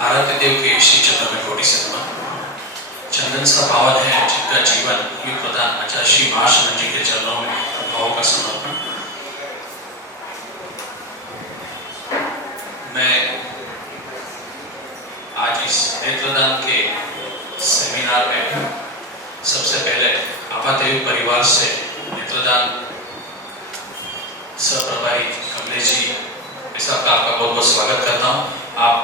आराध्य देव के श्री चंद्र में कोटि से नमन। चंदन सा पावन है जिनका जीवन युग प्रदान आचार्य श्री महाशरण जी के चरणों में भावों का समर्पण। मैं आज इस नेत्रदान के सेमिनार में सबसे पहले आपादेव परिवार से नेत्रदान सहप्रभारी कमलेश जी साहब का आपका बहुत बहुत स्वागत करता हूँ। आप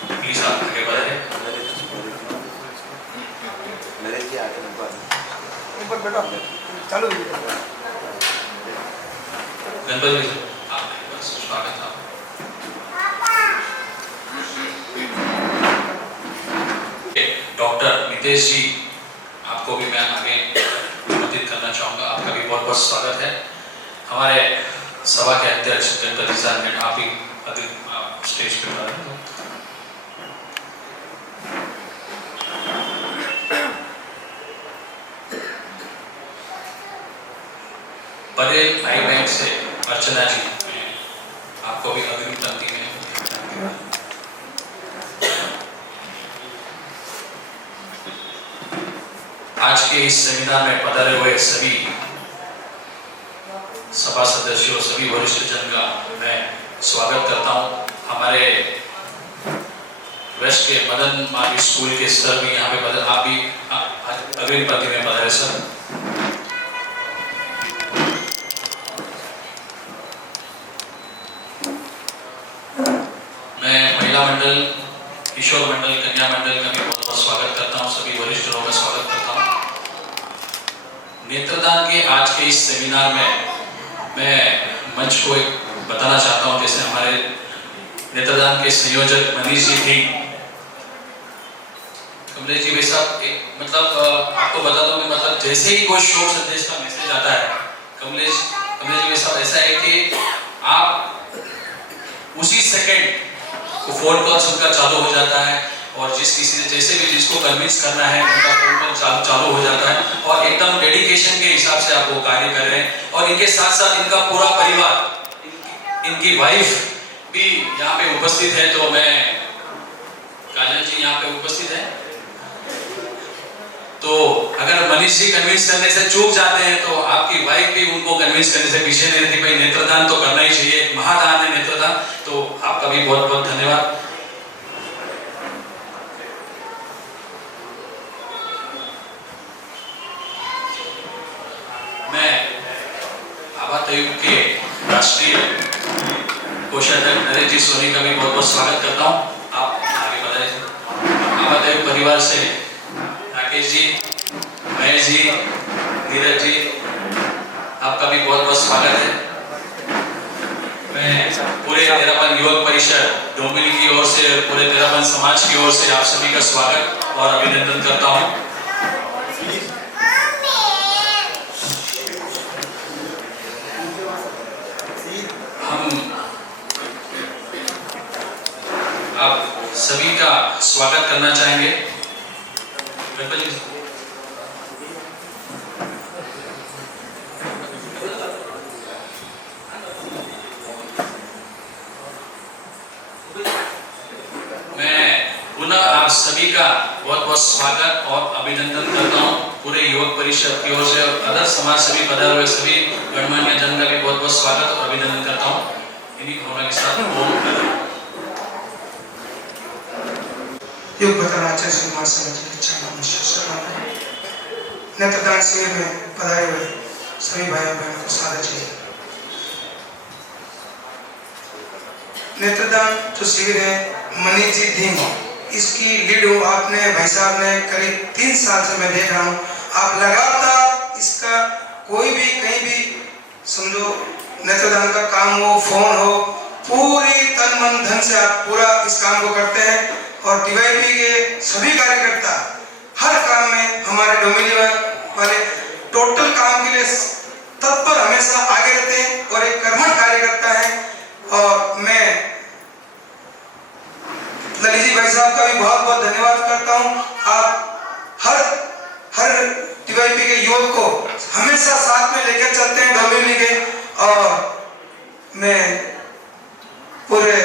प्लीज आप आगे बढ़े। गणपति जी आपका स्वागत है। डॉक्टर नितेश जी आपको भी मैं आगे निमंत्रित करना चाहूँगा। आपका भी बहुत बहुत स्वागत है। हमारे सभा के अध्यक्ष गणपति साहब ने आप ही स्टेज पे आए। पटेल आई बैंक से अर्चना जी आपको भी अग्रिम पंक्ति में। आज के इस सेमिनार में पधारे हुए सभी सभा सदस्यों सभी वरिष्ठ जन का मैं स्वागत करता हूं। हमारे वेस्ट के मदन मालवीय स्कूल के सर भी यहाँ पे आप भी अग्रिम पंक्ति में पधारे सर। मैं महिला मंडल, किशोर मंडल, कन्या मंडल का भी बहुत बहुत स्वागत करता हूँ। सभी वरिष्ठ लोगों का स्वागत करता हूँ। नेत्रदान के आज के इस सेमिनार में मैं मंच को एक बताना चाहता हूँ। जैसे हमारे नेत्रदान के संयोजक मनीष जी थी, कमलेश जी भाई साहब, मतलब आपको बता दूं कि मतलब जैसे ही कोई शोक संदेश का मैसेज आता है, कमलेश जी भाई साहब, ऐसा है कि आप उसी सेकंड फोन कॉल उनका चालू हो जाता है और जिस किसी ने जैसे भी जिसको कन्विंस करना है उनका फोन कॉल चालू हो जाता है और एकदम डेडिकेशन के हिसाब से आप वो कार्य कर रहे हैं। और इनके साथ साथ इनका पूरा परिवार, इनकी वाइफ भी यहाँ पे उपस्थित है। तो मैं काजल जी यहाँ पे उपस्थित है। तो अगर मनीष जी कन्विंस करने से चूक जाते हैं तो आपकी वाइफ भी उनको कन्विंस करने से पीछे नहीं रहती। भाई नेत्रदान तो करना ही चाहिए, महादान है नेत्रदान। तो आपका भी बहुत बहुत धन्यवाद। मैं आपादेव के राष्ट्रीय कोषाध्यक्ष नरेश जी सोनी का भी बहुत बहुत स्वागत करता हूँ। आप आगे बताइए। आपादेव परिवार से राकेश जी, महेश जी, नीरज जी, आपका भी बहुत बहुत स्वागत है। मैं पूरे तेरापन युवक परिषद डोंबिवली की ओर से, पूरे तेरापन समाज की ओर से आप सभी का स्वागत और अभिनंदन करता हूँ। हम आप सभी का स्वागत करना चाहेंगे। आप सभी का बहुत बहुत स्वागत और अभिनंदन करता हूँ। पूरे युवक परिषद की ओर से और अदर समाज से भी पधारे हुए सभी गणमान्य जन का भी बहुत बहुत स्वागत और अभिनंदन करता हूँ। इन्हीं भावना के साथ ओम युग आचार्य श्री महाशरण जी के चरणों में शरण। नेत्रदान शिविर में पधारे हुए सभी भाइयों बहनों को सादर जी। नेत्रदान जो शिविर है मनीष जी धीम, इसकी लीड हो आपने भाई साहब ने करीब 3 साल से मैं देख रहा हूँ। आप लगातार इसका कोई भी कहीं भी समझो नेत्रदान का काम हो, फोन हो, पूरी तन मन धन से आप पूरा इस काम को करते हैं। और डीवाईपी के सभी कार्यकर्ता हर काम में हमारे डोमिनी वाले टोटल काम के लिए तत्पर हमेशा आगे रहते हैं और एक कर्मठ कार्यकर्ता है। और मैं ललित जी भाई साहब का भी बहुत बहुत धन्यवाद करता हूँ। आप हर डीवाईपी के युवक को हमेशा साथ में लेकर चलते हैं डोंबिवली के। और मैं पूरे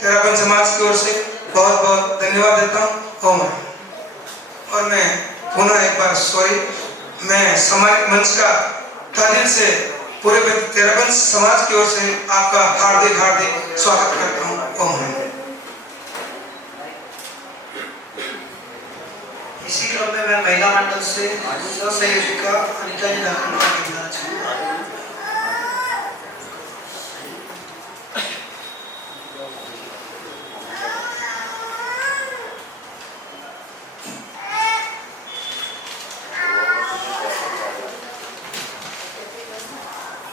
तेरापन समाज की ओर से बहुत बहुत धन्यवाद देता हूँ। ओम। और मैं पुनः एक बार सॉरी, मैं समाज मंच का दिल से पूरे तेराबंद समाज की ओर से आपका हार्दिक हार्दिक स्वागत करता हूँ। ओम। इसी क्रम में मैं महिला मंडल से सह संयोजिका अनिता जी दाखिल का मिलना चाहूँगा।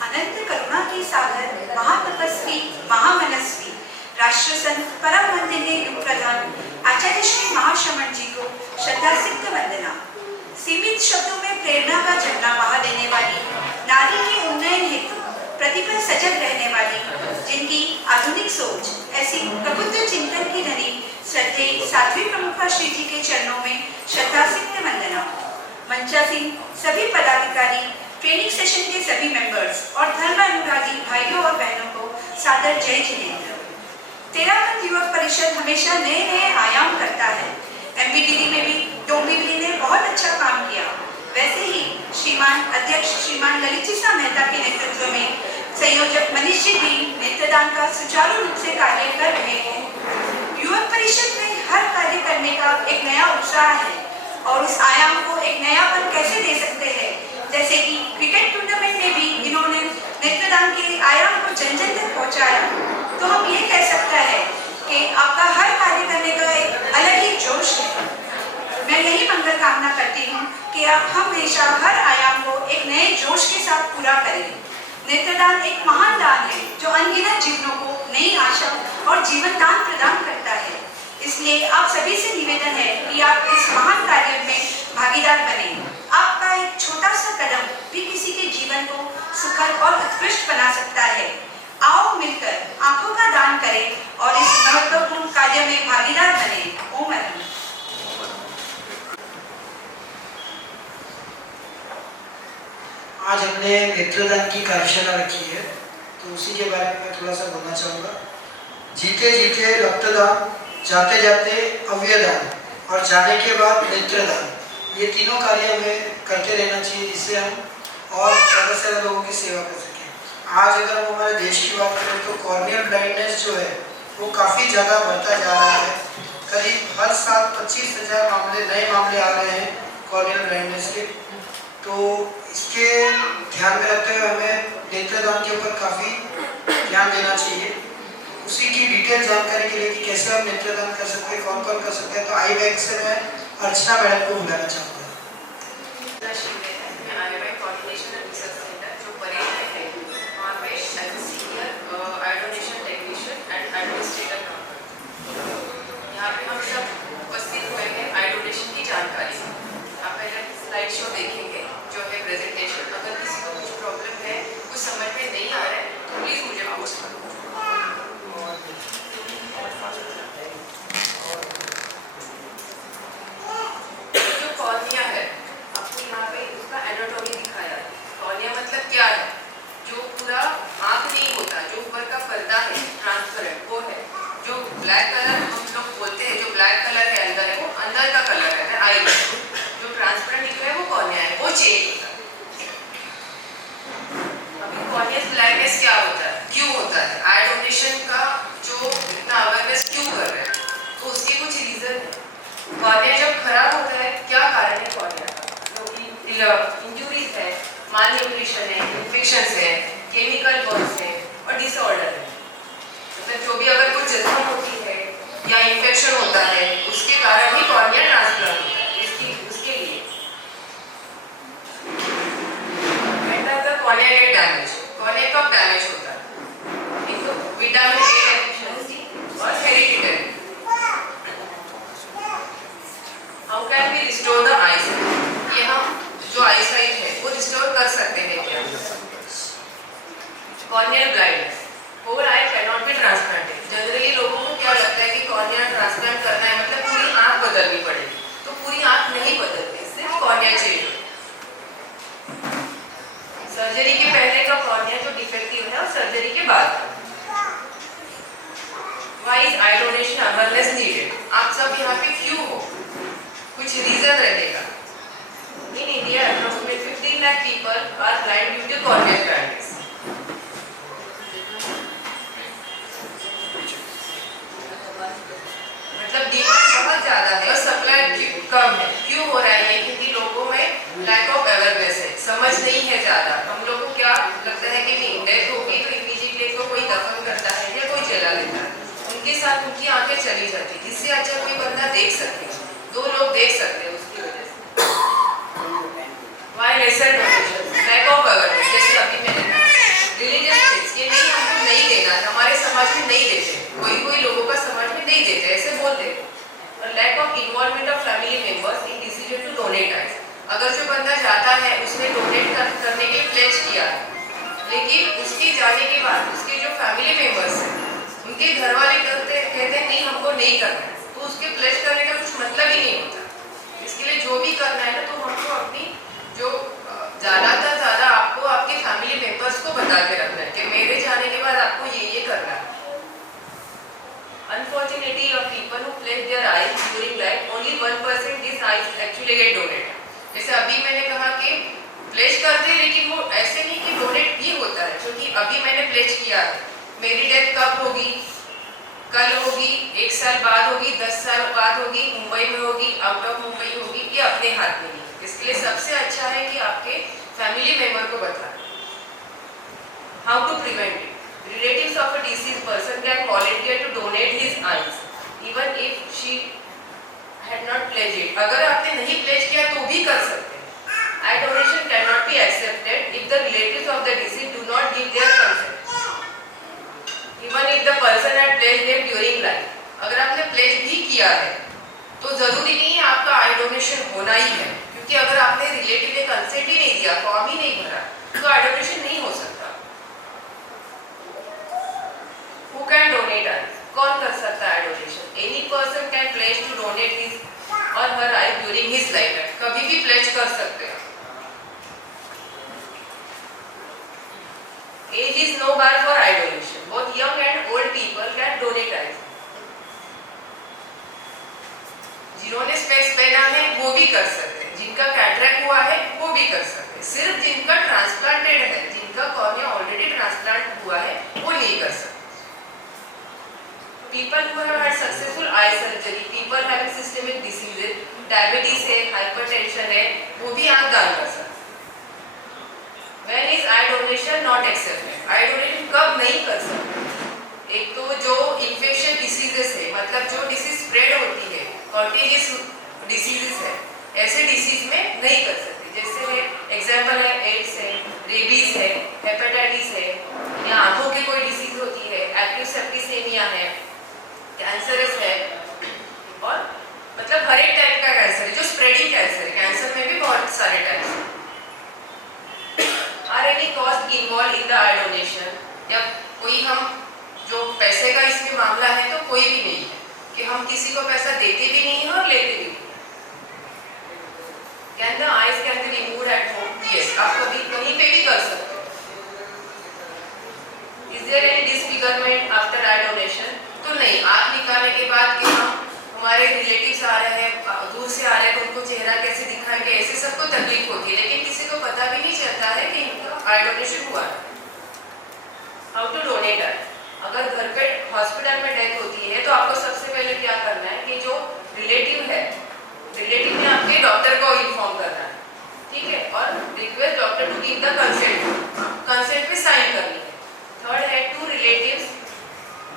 अनंत करुणा के सागर महातपस्वी महामनस्वी राष्ट्रसंत परम वंदनीय युग प्रधान आचार्य श्री महाश्रमण जी को श्रद्धासिक्त वंदना। सीमित शब्दों में प्रेरणा का झरना बहा देने वाली, नारी के उन्नयन हेतु प्रतिपल सजग रहने वाली, जिनकी आधुनिक सोच ऐसी प्रबुद्ध चिंतन की धनी श्रद्धेय साध्वी प्रमुखा श्री जी के चरणों में श्रद्धासिक्त वंदना। मंचासीन सभी पदाधिकारी, ट्रेनिंग सेशन के सभी मेंबर्स और धर्म अनुरागी भाइयों और बहनों को सादर जय जिनेंद्र। तेराबंद युवक परिषद हमेशा नए नए आयाम करता है। एमबीडीडी में भी डोंबिवली ने बहुत अच्छा काम किया। वैसे ही श्रीमान अध्यक्ष श्रीमान ललित मेहता के नेतृत्व में संयोजक मनीष जी भी नेत्रदान का सुचारू रूप से कार्य कर रहे हैं। युवक परिषद में हर कार्य करने का एक नया उत्साह है और उस आयाम को एक नयापन कैसे दे सकते हैं, जैसे कि क्रिकेट टूर्नामेंट में भी इन्होंने नेत्रदान के आयाम को जन जन तक पहुंचाया, तो हम ये कह सकते हैं कि आपका हर कार्य करने का एक अलग ही जोश है। मैं यही मंगल कामना करती हूँ कि आप हमेशा हर आयाम को एक नए जोश के साथ पूरा करें। नेत्रदान एक महान दान है जो अनगिनत जीवनों को नई आशा और जीवन दान प्रदान करता है। इसलिए आप सभी से निवेदन है कि आप इस महान कार्य में भागीदार बने। आपका एक छोटा सा कदम भी किसी के जीवन को सुखद और उत्कृष्ट बना सकता है। आओ मिलकर आंखों का दान करें और इस महत्वपूर्ण कार्य में भागीदार बने। ओम नमः। आज हमने नेत्रदान की कार्यशाला रखी है, तो उसी के बारे में मैं थोड़ा सा बोलना चाहूँगा। जीते जीते रक्तदान, जाते जाते अवयवदान और जाने के बाद नेत्रदान, ये तीनों कार्य हमें करते रहना चाहिए, जिससे हम और ज़्यादा से ज़्यादा लोगों की सेवा कर सकें। आज अगर हम हमारे देश की बात करें तो कॉर्नियल ब्लाइंडनेस जो है वो काफ़ी ज़्यादा बढ़ता जा रहा है। करीब हर साल 25,000 नए मामले आ रहे हैं कॉर्नियल ब्लाइंडनेस के। तो इसके ध्यान में रखते हुए हमें नेत्रदान के ऊपर काफ़ी ध्यान देना चाहिए। उसी की डिटेल जानकारी के लिए कि कैसे हम नेत्रदान कर सकते हैं, कौन कौन कर सकते हैं, तो आई बैंक से मैं अर्चना मैडम को बुलाना चाहूँगा। यहाँ पे हम सब उपस्थित हुए हैं आई डोनेशन की जानकारी। आप पहले स्लाइड शो देखेंगे जो है प्रेजेंटेशन। अगर किसी को कुछ प्रॉब्लम है, कुछ समझ में नहीं आ रहा है, तो प्लीज़ मुझे पूछ करो। जो कॉर्निया है, आपको यहाँ पे उसका एनाटॉमी दिखाया है। कॉर्निया मतलब क्या है? जो पूरा आँख नहीं होता, जो ऊपर का पर्दा है ट्रांसपेरेंट, वो है। जो ब्लैक कलर हम लोग बोलते हैं, जो ब्लैक कलर है अंदर है, वो अंदर का कलर है आई। जो ट्रांसपेरेंट निकला है वो कॉर्निया है, वो चेंज होता है। अभी कॉर्नियस ब्लैकनेस क्या होता है, क्यों होता है? आई डोनेशन का जो इतना अवेयरनेस क्यों कर रहे हैं, तो उसके कुछ रीजन है। कॉर्निया जब खराब होता है, क्या कारण है कॉर्निया का? इंजुरीज है, माल न्यूट्रिशन है, इन्फेक्शन है, केमिकल बर्न्स है और डिसऑर्डर है। मतलब जो भी अगर कुछ जख्म होती है या इन्फेक्शन होता है, उसके कारण ही कॉर्निया ट्रांसप्लांट होता है। उसके लिए कॉर्निया गेट डैमेज। कॉर्निया कब डैमेज होता है? एक तो विटामिन ए डेफिशिएंसी और hereditary. How can we restore the eyesight? ये हम जो आईसाइट है वो रिस्टोर कर सकते हैं क्या? Corneal blindness, whole eye can not be transplanted. Generally लोगों को क्या लगता है कि कॉर्निया ट्रांसप्लांट करना है मतलब पूरी आंख बदलनी पड़ेगी, तो पूरी आंख नहीं बदलती, सिर्फ कॉर्निया चेंज होता है। सर्जरी के पहले का कॉर्निया जो डिफेक्टिव है और सर्जरी के बाद Why is eye donation awareness needed? आप सब यहाँ पे क्यों हो? कुछ रीजन रहेगा. In India, approximately 15 lakh people are blind due to corneal blindness. मतलब डिमांड बहुत ज्यादा है और सप्लाई कम है. क्यों हो रहा है ये? क्योंकि लोगों में लैक ऑफ अवेयरनेस है, समझ नहीं है ज्यादा. हम लोग को क्या लगता है कि नहीं, डेथ होगी तो इमीडिएटली को कोई दफन करता है या कोई जला देता है, उनके साथ उनकी आंखें चली जाती. इससे अच्छा कोई बंदा देख सकते, 2 लोग देख सकते हैं उसकी वजह से. Why lesser donation? Lack of awareness. जैसे अभी मैंने कहा रिलीजियस थिंग्स के नहीं, हमको नहीं देना, हमारे समाज में नहीं देते, कोई लोगों का समाज में नहीं देते, ऐसे बोलते. और lack of involvement of family members in decision to donate eyes. अगर जो बंदा जाता है उसने डोनेट करने के प्लेज किया, लेकिन उसके जाने के बाद उसके जो फैमिली मेंबर्स हैं उनके घर वाले कहते हैं नहीं हमको नहीं करना है, तो उसके प्लेज करने का कुछ मतलब ही नहीं होता. इसके लिए जो भी करना है ना, तो हमको अपनी जो ज़्यादा आपको आपके फैमिली मेंबर्स को बता के रखना है कि मेरे जाने के बाद आपको ये करना है. Unfortunately, of people who pledge their eyes during life, only 1% these eyes actually get donated. जैसे अभी मैंने कहा कि प्लेज करते हैं, लेकिन वो ऐसे नहीं कि डोनेट भी होता है. क्योंकि अभी मैंने प्लेज किया है, मेरी डेथ कब होगी, कल होगी, 1 साल बाद होगी, 10 साल बाद होगी, मुंबई में होगी, आउट ऑफ मुंबई होगी, ये अपने हाथ में नहीं. इसके लिए सबसे अच्छा है कि आपके फैमिली मेंबर को बताएं. How to prevent it? Relatives of a deceased person can volunteer to donate his eyes, even if she had not pledged it. अगर आपने नहीं प्लेज किया तो भी कर सकते हैं. Eye donation cannot be accepted if the relatives of the deceased do not give their consent, even if the person had pledged them during life. अगर आपने प्लेज भी किया है तो जरूरी नहीं है आपका आई डोनेशन होना ही है. क्योंकि अगर आपने रिलेटिव ने कंसेंट ही नहीं दिया, फॉर्म ही नहीं भरा, तो आई डोनेशन नहीं हो सकता. Who can donate eyes? कौन कर सकता है donation? Any person can pledge to donate his or her eye during his lifetime. कभी भी प्लेज कर सकते हैं. Age is no bar for eye donation. Both young and old people can donate eyes. जिन्होंने स्पेक्स पहना है वो भी कर सकते हैं, जिनका कैटरैक्ट हुआ है वो भी कर सकते हैं. सिर्फ जिनका ट्रांसप्लांटेड है, जिनका कॉर्निया ऑलरेडी ट्रांसप्लांट हुआ है, वो नहीं कर सकते. People who have had successful eye surgery, people having systemic diseases, diabetes है, hypertension है, वो भी आंख दान कर सकते. When is eye donation not accepted? Eye donation कब नहीं कर सकते? एक तो जो infection diseases है, मतलब जो disease spread होती है, contagious diseases है, ऐसे disease में नहीं कर सकते. जैसे एग्जाम्पल है एड्स है, रेबीज है, हेपेटाइटिस है, या आंखों की कोई डिसीज होती है, एक्टिव सेप्टिसेमिया है, कैंसरस है, और मतलब हर एक टाइप का कैंसर है जो स्प्रेडिंग कैंसर है. कैंसर में भी बहुत सारे टाइप्स हैं. Are any cost involve in the eye donation? या कोई हम जो पैसे का इसमें मामला है तो कोई भी नहीं है कि हम किसी को पैसा देते भी नहीं हैं और लेते भी नहीं. Can the eyes can be removed at home? Yes, आप कभी कहीं पे भी कर सकते हो. Is there any disfigurement after eye donation? तो नहीं. आँख निकालने के बाद कि हम हमारे रिलेटिव्स आ रहे हैं, दूर से आ रहे हैं, तो उनको चेहरा कैसे दिखाएंगे, ऐसे सबको तकलीफ होती है, लेकिन किसी को पता भी नहीं चलता है कि इनका आई डोनेशन हुआ है. हाउ टू डोनेट आई? अगर घर पे हॉस्पिटल में डेथ होती है तो आपको सबसे पहले क्या करना है कि जो रिलेटिव है, रिलेटिव ने आपके डॉक्टर को इन्फॉर्म करना है, ठीक है, और request doctor to give the consent. Consent पे साइन करनी है. थर्ड है two relatives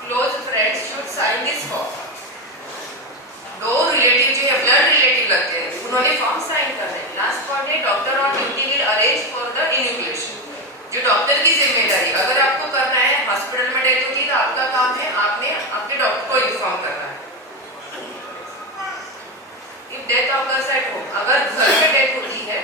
close friends should sign this form. 2 relative जो है ब्लड रिलेटिव लगते हैं, उन्होंने फॉर्म साइन करना है. लास्ट पॉइंट है डॉक्टर और duty will arrange for the enucleation. जो डॉक्टर की जिम्मेदारी, अगर आपको करना है, हॉस्पिटल में डेथ होती है तो आपका काम है आपने आपके डॉक्टर को इन्फॉर्म करना है. If death occurs at home, अगर घर पे डेथ होती है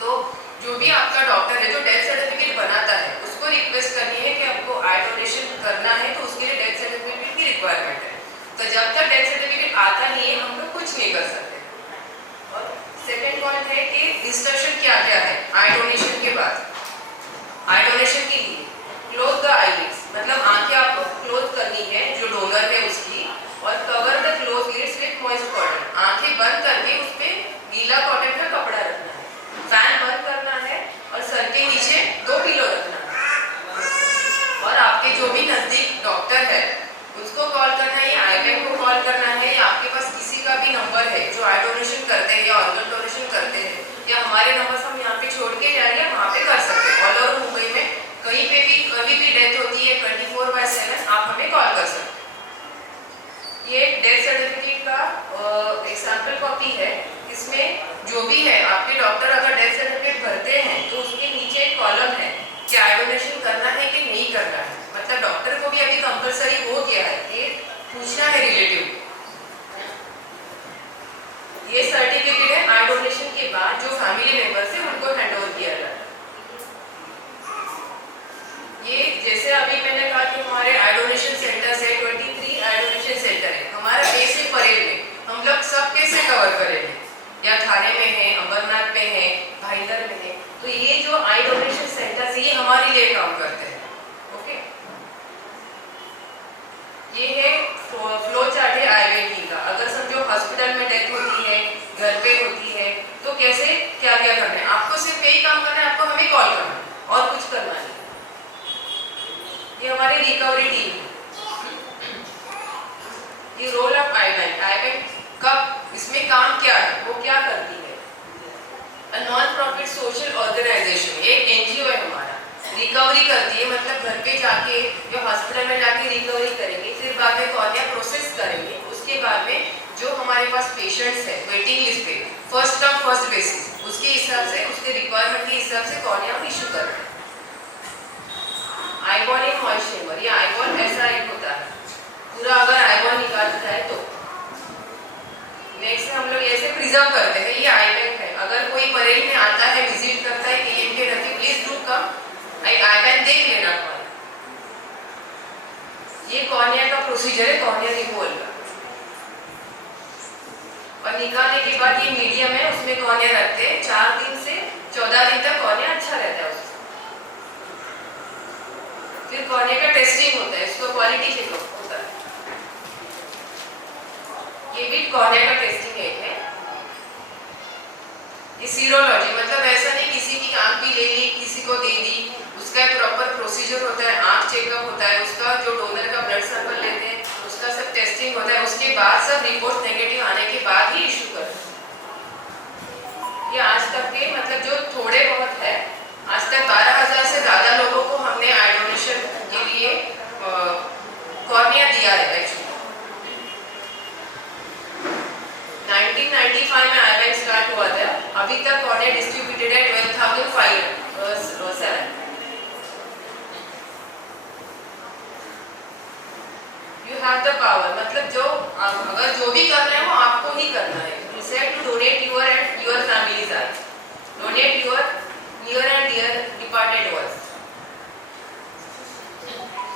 तो जो भी आपका डॉक्टर है जो डेथ सर्टिफिकेट बनाता है उसको रिक्वेस्ट करनी है कि आपको आई डोनेशन करना है, तो उसके लिए डेथ सर्टिफिकेट की रिक्वायरमेंट है. तो जब तक डेथ सर्टिफिकेट आता नहीं है हम लोग कुछ नहीं कर सकते. और सेकंड पॉइंट है कि इंस्ट्रक्शन क्या क्या है आई डोनेशन के बाद. आई डोनेशन के लिए क्लोज द आईलिड्स, मतलब आंखें आपको क्लोज करनी है जो डोनर उसको कॉल करना है या आई बैंक को कॉल करना है या आपके पास किसी का भी नंबर है जो आई डोनेशन करते हैं या ऑर्गन डोनेशन करते हैं या हमारे नंबर हम यहाँ पे छोड़ के जाएंगे, वहाँ पे कर सकते हैं। ऑल ओवर मुंबई में कहीं पे भी कभी भी डेथ होती है 24/7 आप हमें कॉल कर सकते हैं। ये डेथ सर्टिफिकेट का एक सैंपल कॉपी है। इसमें जो भी है आपके डॉक्टर अगर डेथ सर्टिफिकेट भरते हैं तो उसके नीचे एक कॉलम है कि आई डोनेशन करना है कि नहीं करना है। मतलब डॉक्टर को भी अभी कंपलसरी हो गया है कि पूछना है रिलेटिव। ये सर्टिफिकेट है आई डोनेशन के बाद जो फैमिली मेंबर्स है उनको हैंड ओवर किया जाए। ये जैसे अभी मैंने कहा कि हमारे आई डोनेशन सेंटर से 23 आई डोनेशन सेंटर है। हमारा बेस है परेल में, हम लोग सब कैसे कवर करेंगे, या थाने में है, अमरनाथ में है, भाईदर में है। तो ये जो आई डोनेशन सेंटर ये हमारे लिए काम करते हैं। ओके, ये है फ्लो चार्ट है आई बैंकिंग का। अगर समझो हॉस्पिटल में डेथ होती है, घर पे होती है, तो कैसे क्या क्या करना है। आपको सिर्फ यही काम करना है, आपको हमें कॉल करना है और कुछ करना नहीं। ये हमारी रिकवरी टीम है। ये role of eye bank. Eye bank कब इसमें काम क्या है, वो क्या करती है। नॉन प्रॉफिट सोशल ऑर्गेनाइजेशन, एक एनजीओ है हमारा। रिकवरी करती है, मतलब घर पे जाके या हॉस्पिटल में जाके रिकवरी करेंगे, फिर बाद में कॉर्निया प्रोसेस करेंगे। उसके बाद में जो हमारे पास पेशेंट्स है वेटिंग लिस्ट पे फर्स्ट कम फर्स्ट बेसिस, उसके हिसाब से उसके रिक्वायरमेंट के हिसाब से कॉर्निया हम इशू करते हैं। आईबॉल इन मॉइस्ट चेंबर, ये आईबॉल ऐसा एक होता है पूरा, अगर आईबॉल निकालता है तो नेक्स्ट हम लोग ऐसे प्रिजर्व करते हैं। ये आई बैंक है। अगर कोई परेल में आता है, विजिट करता है कि इनके रखी please do come, I bank देख लेना कॉल। ये कॉर्निया का प्रोसीजर है, कॉर्निया रिमूवल का। और निकालने के बाद ये मीडियम है, उसमें कॉर्निया रखते हैं। 4 दिन से 14 दिन तक कॉर्निया अच्छा रहता है उसमें। फिर कॉर्निया का टेस्टिंग होता है, इसको क्वालिटी चेक होता है। ये भी कॉर्निया का टेस्टिंग है। ये सीरोलॉजी, मतलब ऐसा नहीं किसी की आंख भी ले ली किसी को दे दी, उसका एक प्रॉपर प्रोसीजर होता है। आंख चेकअप होता है, उसका जो डोनर का ब्लड सैंपल लेते हैं उसका सब टेस्टिंग होता है। उसके बाद सब रिपोर्ट नेगेटिव आने के बाद ही इशू करते हैं। ये आज तक के मतलब जो थोड़े बहुत है, आज तक 12,000 से ज़्यादा लोगों को हमने आई डोनेशन के लिए कॉर्निया दिया है। एक्चुअली 1995 में आई बैंक स्टार्ट हुआ था, अभी तक कॉर्निया डिस्ट्रीब्यूटेड है 12,507। यू हैव द पावर, मतलब जो अगर जो भी करना है वो आपको ही करना है। You said to donate your and your families are, donate your near and dear departed ones.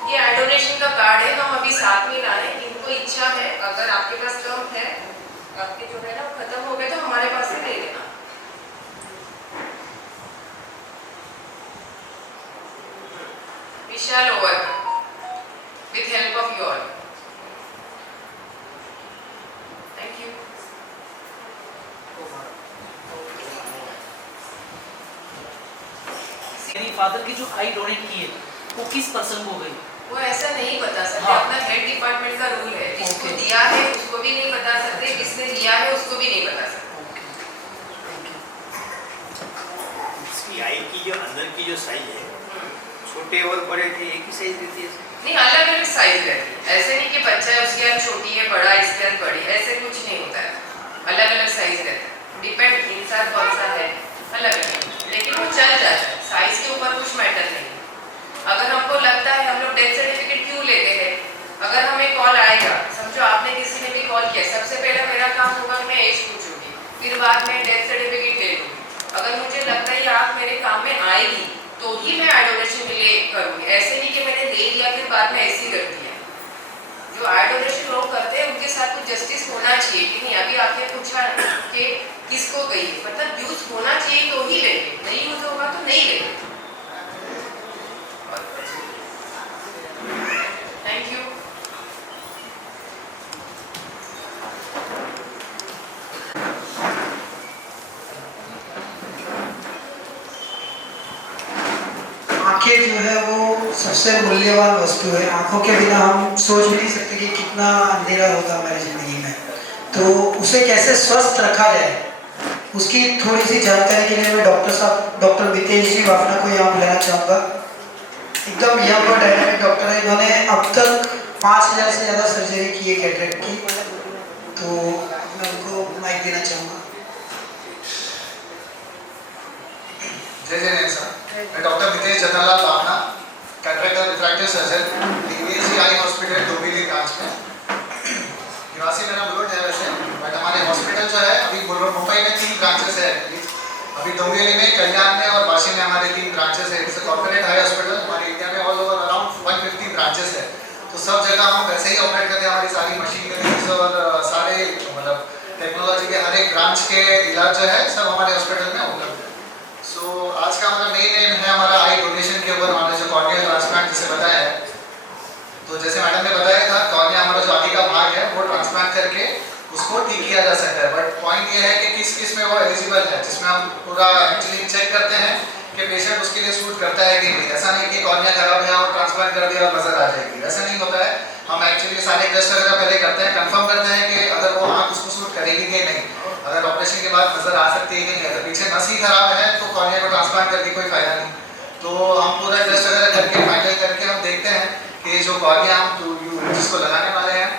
ये आई डोनेशन का कार्ड है, हम अभी साथ में ला रहे हैं। इनको इच्छा है, अगर आपके पास कम है, आपके जो है ना खत्म हो गए, तो हमारे पास से ले लेना। Vishal over with help of your. Thank you. मेरी फादर की जो आई डोनेट की है वो किस पर्सन को गई? वो ऐसा नहीं बता सकते। हाँ। अपना हेड डिपार्टमेंट का रूल है, जिसको Okay. दिया है उसको भी नहीं बता सकते, जिसने लिया है उसको भी नहीं बता सकते। इसकी आई की जो अंदर की जो साइज है, छोटे और बड़े थे एक ही साइज रहती है? नहीं, अलग अलग साइज रहती है। ऐसे नहीं कि बच्चा है उसके हाथ छोटी है, बड़ा इसके हाथ बड़ी, ऐसे कुछ नहीं होता है। अलग अलग साइज रहता है, डिपेंड इंसान कौन सा है, अलग अलग। लेकिन वो चल जाता है, साइज के ऊपर कुछ मैटर नहीं। अगर हमको लगता है, हम लोग डेथ सर्टिफिकेट क्यों लेते हैं, अगर हमें कॉल आएगा, समझो आपने किसी ने भी कॉल किया, सबसे पहले मेरा काम होगा कि मैं एज पूछूंगी, फिर बाद में डेथ सर्टिफिकेट ले लूँगी। अगर मुझे लगता है आप मेरे काम में आएगी तो ही मैं आई डोनेशन के लिए करूँगी। ऐसे नहीं कि मैंने ले लिया फिर बाद में ऐसे ही कर दिया। जो आई डोनेशन लोग करते हैं उनके साथ कुछ जस्टिस होना चाहिए कि नहीं। अभी आपने पूछा कि किसको गई है, मतलब यूज होना चाहिए तो ही लेंगे, नहीं यूज होगा तो नहीं लेंगे। Thank you. आंखें जो है वो सबसे सबसे मूल्यवान वस्तु है। आंखों के बिना हम सोच भी नहीं सकते कि कितना अंधेरा होगा हमारी ज़िंदगी में। तो उसे कैसे स्वस्थ रखा जाए, उसकी थोड़ी सी जानकारी के लिए मैं डॉक्टर मितेश जी वाफना को यहाँ बुलाना चाहूँगा। एकदम यंग और डायनामिक डॉक्टर है। इन्होंने अब तक 5000 से ज़्यादा सर्जरी की है कैटरेक्ट की। तो मैं उनको माइक देना चाहूँगा। जय जय सर, मैं डॉक्टर मितेश जतनलाल वाफना, कैटरेक्ट और refractive surgeon, DVAC eye hospital Dombivli branch में। निवासी मेरा बुलट है वैसे, बट हमारे हॉस्पिटल जो है अभी मुंबई में 3 ब्रांचेस है। अभी डोंबिवली में, कल्याण में और वाशी में हमारे 3 ब्रांचेस है। It's corporate high hospital. हमारे इंडिया में ऑल ओवर अराउंड 150 ब्रांचेस है। तो सब जगह हम वैसे ही ऑपरेट करते हैं। हमारी सारी मशीनरीज और सारे मतलब टेक्नोलॉजी के हर एक ब्रांच के इलाज जो है सब हमारे हॉस्पिटल में उपलब्ध है। सो आज का हमारा मेन एम है हमारा आई डोनेशन के ऊपर, हमारा जो कॉर्नियल ट्रांसप्लांट जिसे बताया है। तो जैसे मैडम ने बताया था, कॉर्निया हमारा जो आगे का भाग है वो ट्रांसप्लांट करके उसको ठीक किया जा सकता है। बट पॉइंट ये है कि किस किस में वो एलिजिबल है, जिसमें हम पूरा एक्चुअली चेक करते हैं कि पेशेंट उसके लिए सूट करता है कि नहीं। ऐसा नहीं कि कॉर्निया खराब है और ट्रांसप्लांट कर दिया और नजर आ जाएगी, ऐसा नहीं होता है। हम एक्चुअली सारे टेस्ट वगैरह पहले करते हैं, कंफर्म करते हैं कि अगर वो आँख उसको सूट करेगी कि नहीं, अगर ऑपरेशन के बाद नजर आ सकती है कि नहीं। अगर पीछे नस ही खराब है तो कॉर्निया को ट्रांसप्लांट करके कोई फायदा नहीं। तो हम पूरा टेस्ट वगैरह करके फाइनल करके हम देखते हैं कि जो कॉर्निया हम जिसको लगाने वाले हैं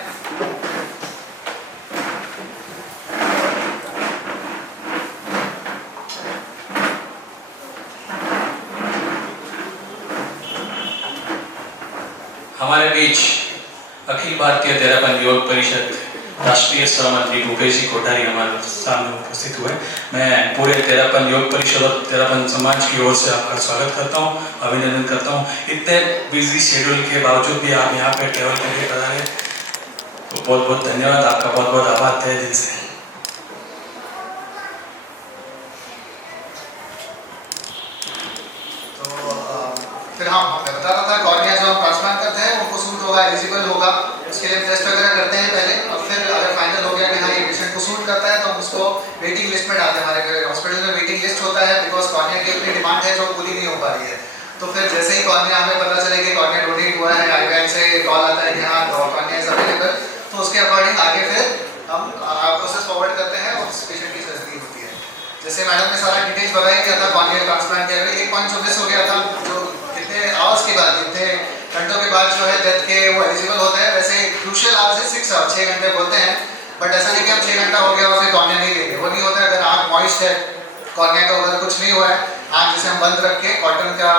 हमारे बीच अखिल भारतीय तेरापन योग परिषद राष्ट्रीय सहमंत्री भूपेश जी कोठारी हमारे सामने उपस्थित हुए। मैं पूरे तेरापन योग परिषद और तेरापन समाज की ओर से आपका स्वागत करता हूँ, अभिनंदन करता हूँ। इतने बिजी शेड्यूल के बावजूद भी आप यहाँ पे ट्रेवल करके पधारे, तो बहुत बहुत धन्यवाद, आपका बहुत बहुत आभार तहे दिल से। फिर मैं बता रहा था, कॉर्निया जो हम ट्रांसप्लांट करते हैं उनको सूट होगा, एलिजिबल होगा, उसके लिए टेस्ट वगैरह करते हैं पहले। और फिर अगर फाइनल हो गया कि हाँ ये पेशेंट को सूट करता है तो हम उसको वेटिंग लिस्ट में डालते हैं। हमारे हॉस्पिटल में वेटिंग लिस्ट होता है, बिकॉज कॉर्निया की अपनी डिमांड है जो पूरी नहीं हो पा रही है। तो फिर जैसे ही कॉर्निया हमें पता चले कि कॉर्निया डोनेट हुआ है, आई बैंक से कॉल आता है कि हाँ कॉर्निया इज अवेलेबल, तो उसके अकॉर्डिंग आगे फिर हम प्रोसेस फॉरवर्ड करते हैं और उस पेशेंट की सर्जरी होती है। जैसे मैडम ने सारा डिटेल्स बताया क्या था कॉर्निया ट्रांसप्लांट के, 1.24 हो गया था, जो कितने आवर्स के बाद, कितने घंटों के बाद जो है डेथ के वो एलिजिबल होता है। वैसे क्रूशियल आवर्स है 6 आवर्स, 6 घंटे बोलते हैं। बट ऐसा नहीं कि हम 6 घंटा हो गया और फिर कॉर्निया नहीं लेंगे, वो नहीं होता है। अगर आँख मॉइस्ट है, कॉर्निया का अगर कुछ नहीं हुआ है, आँख जैसे हम बंद रख के कॉटन का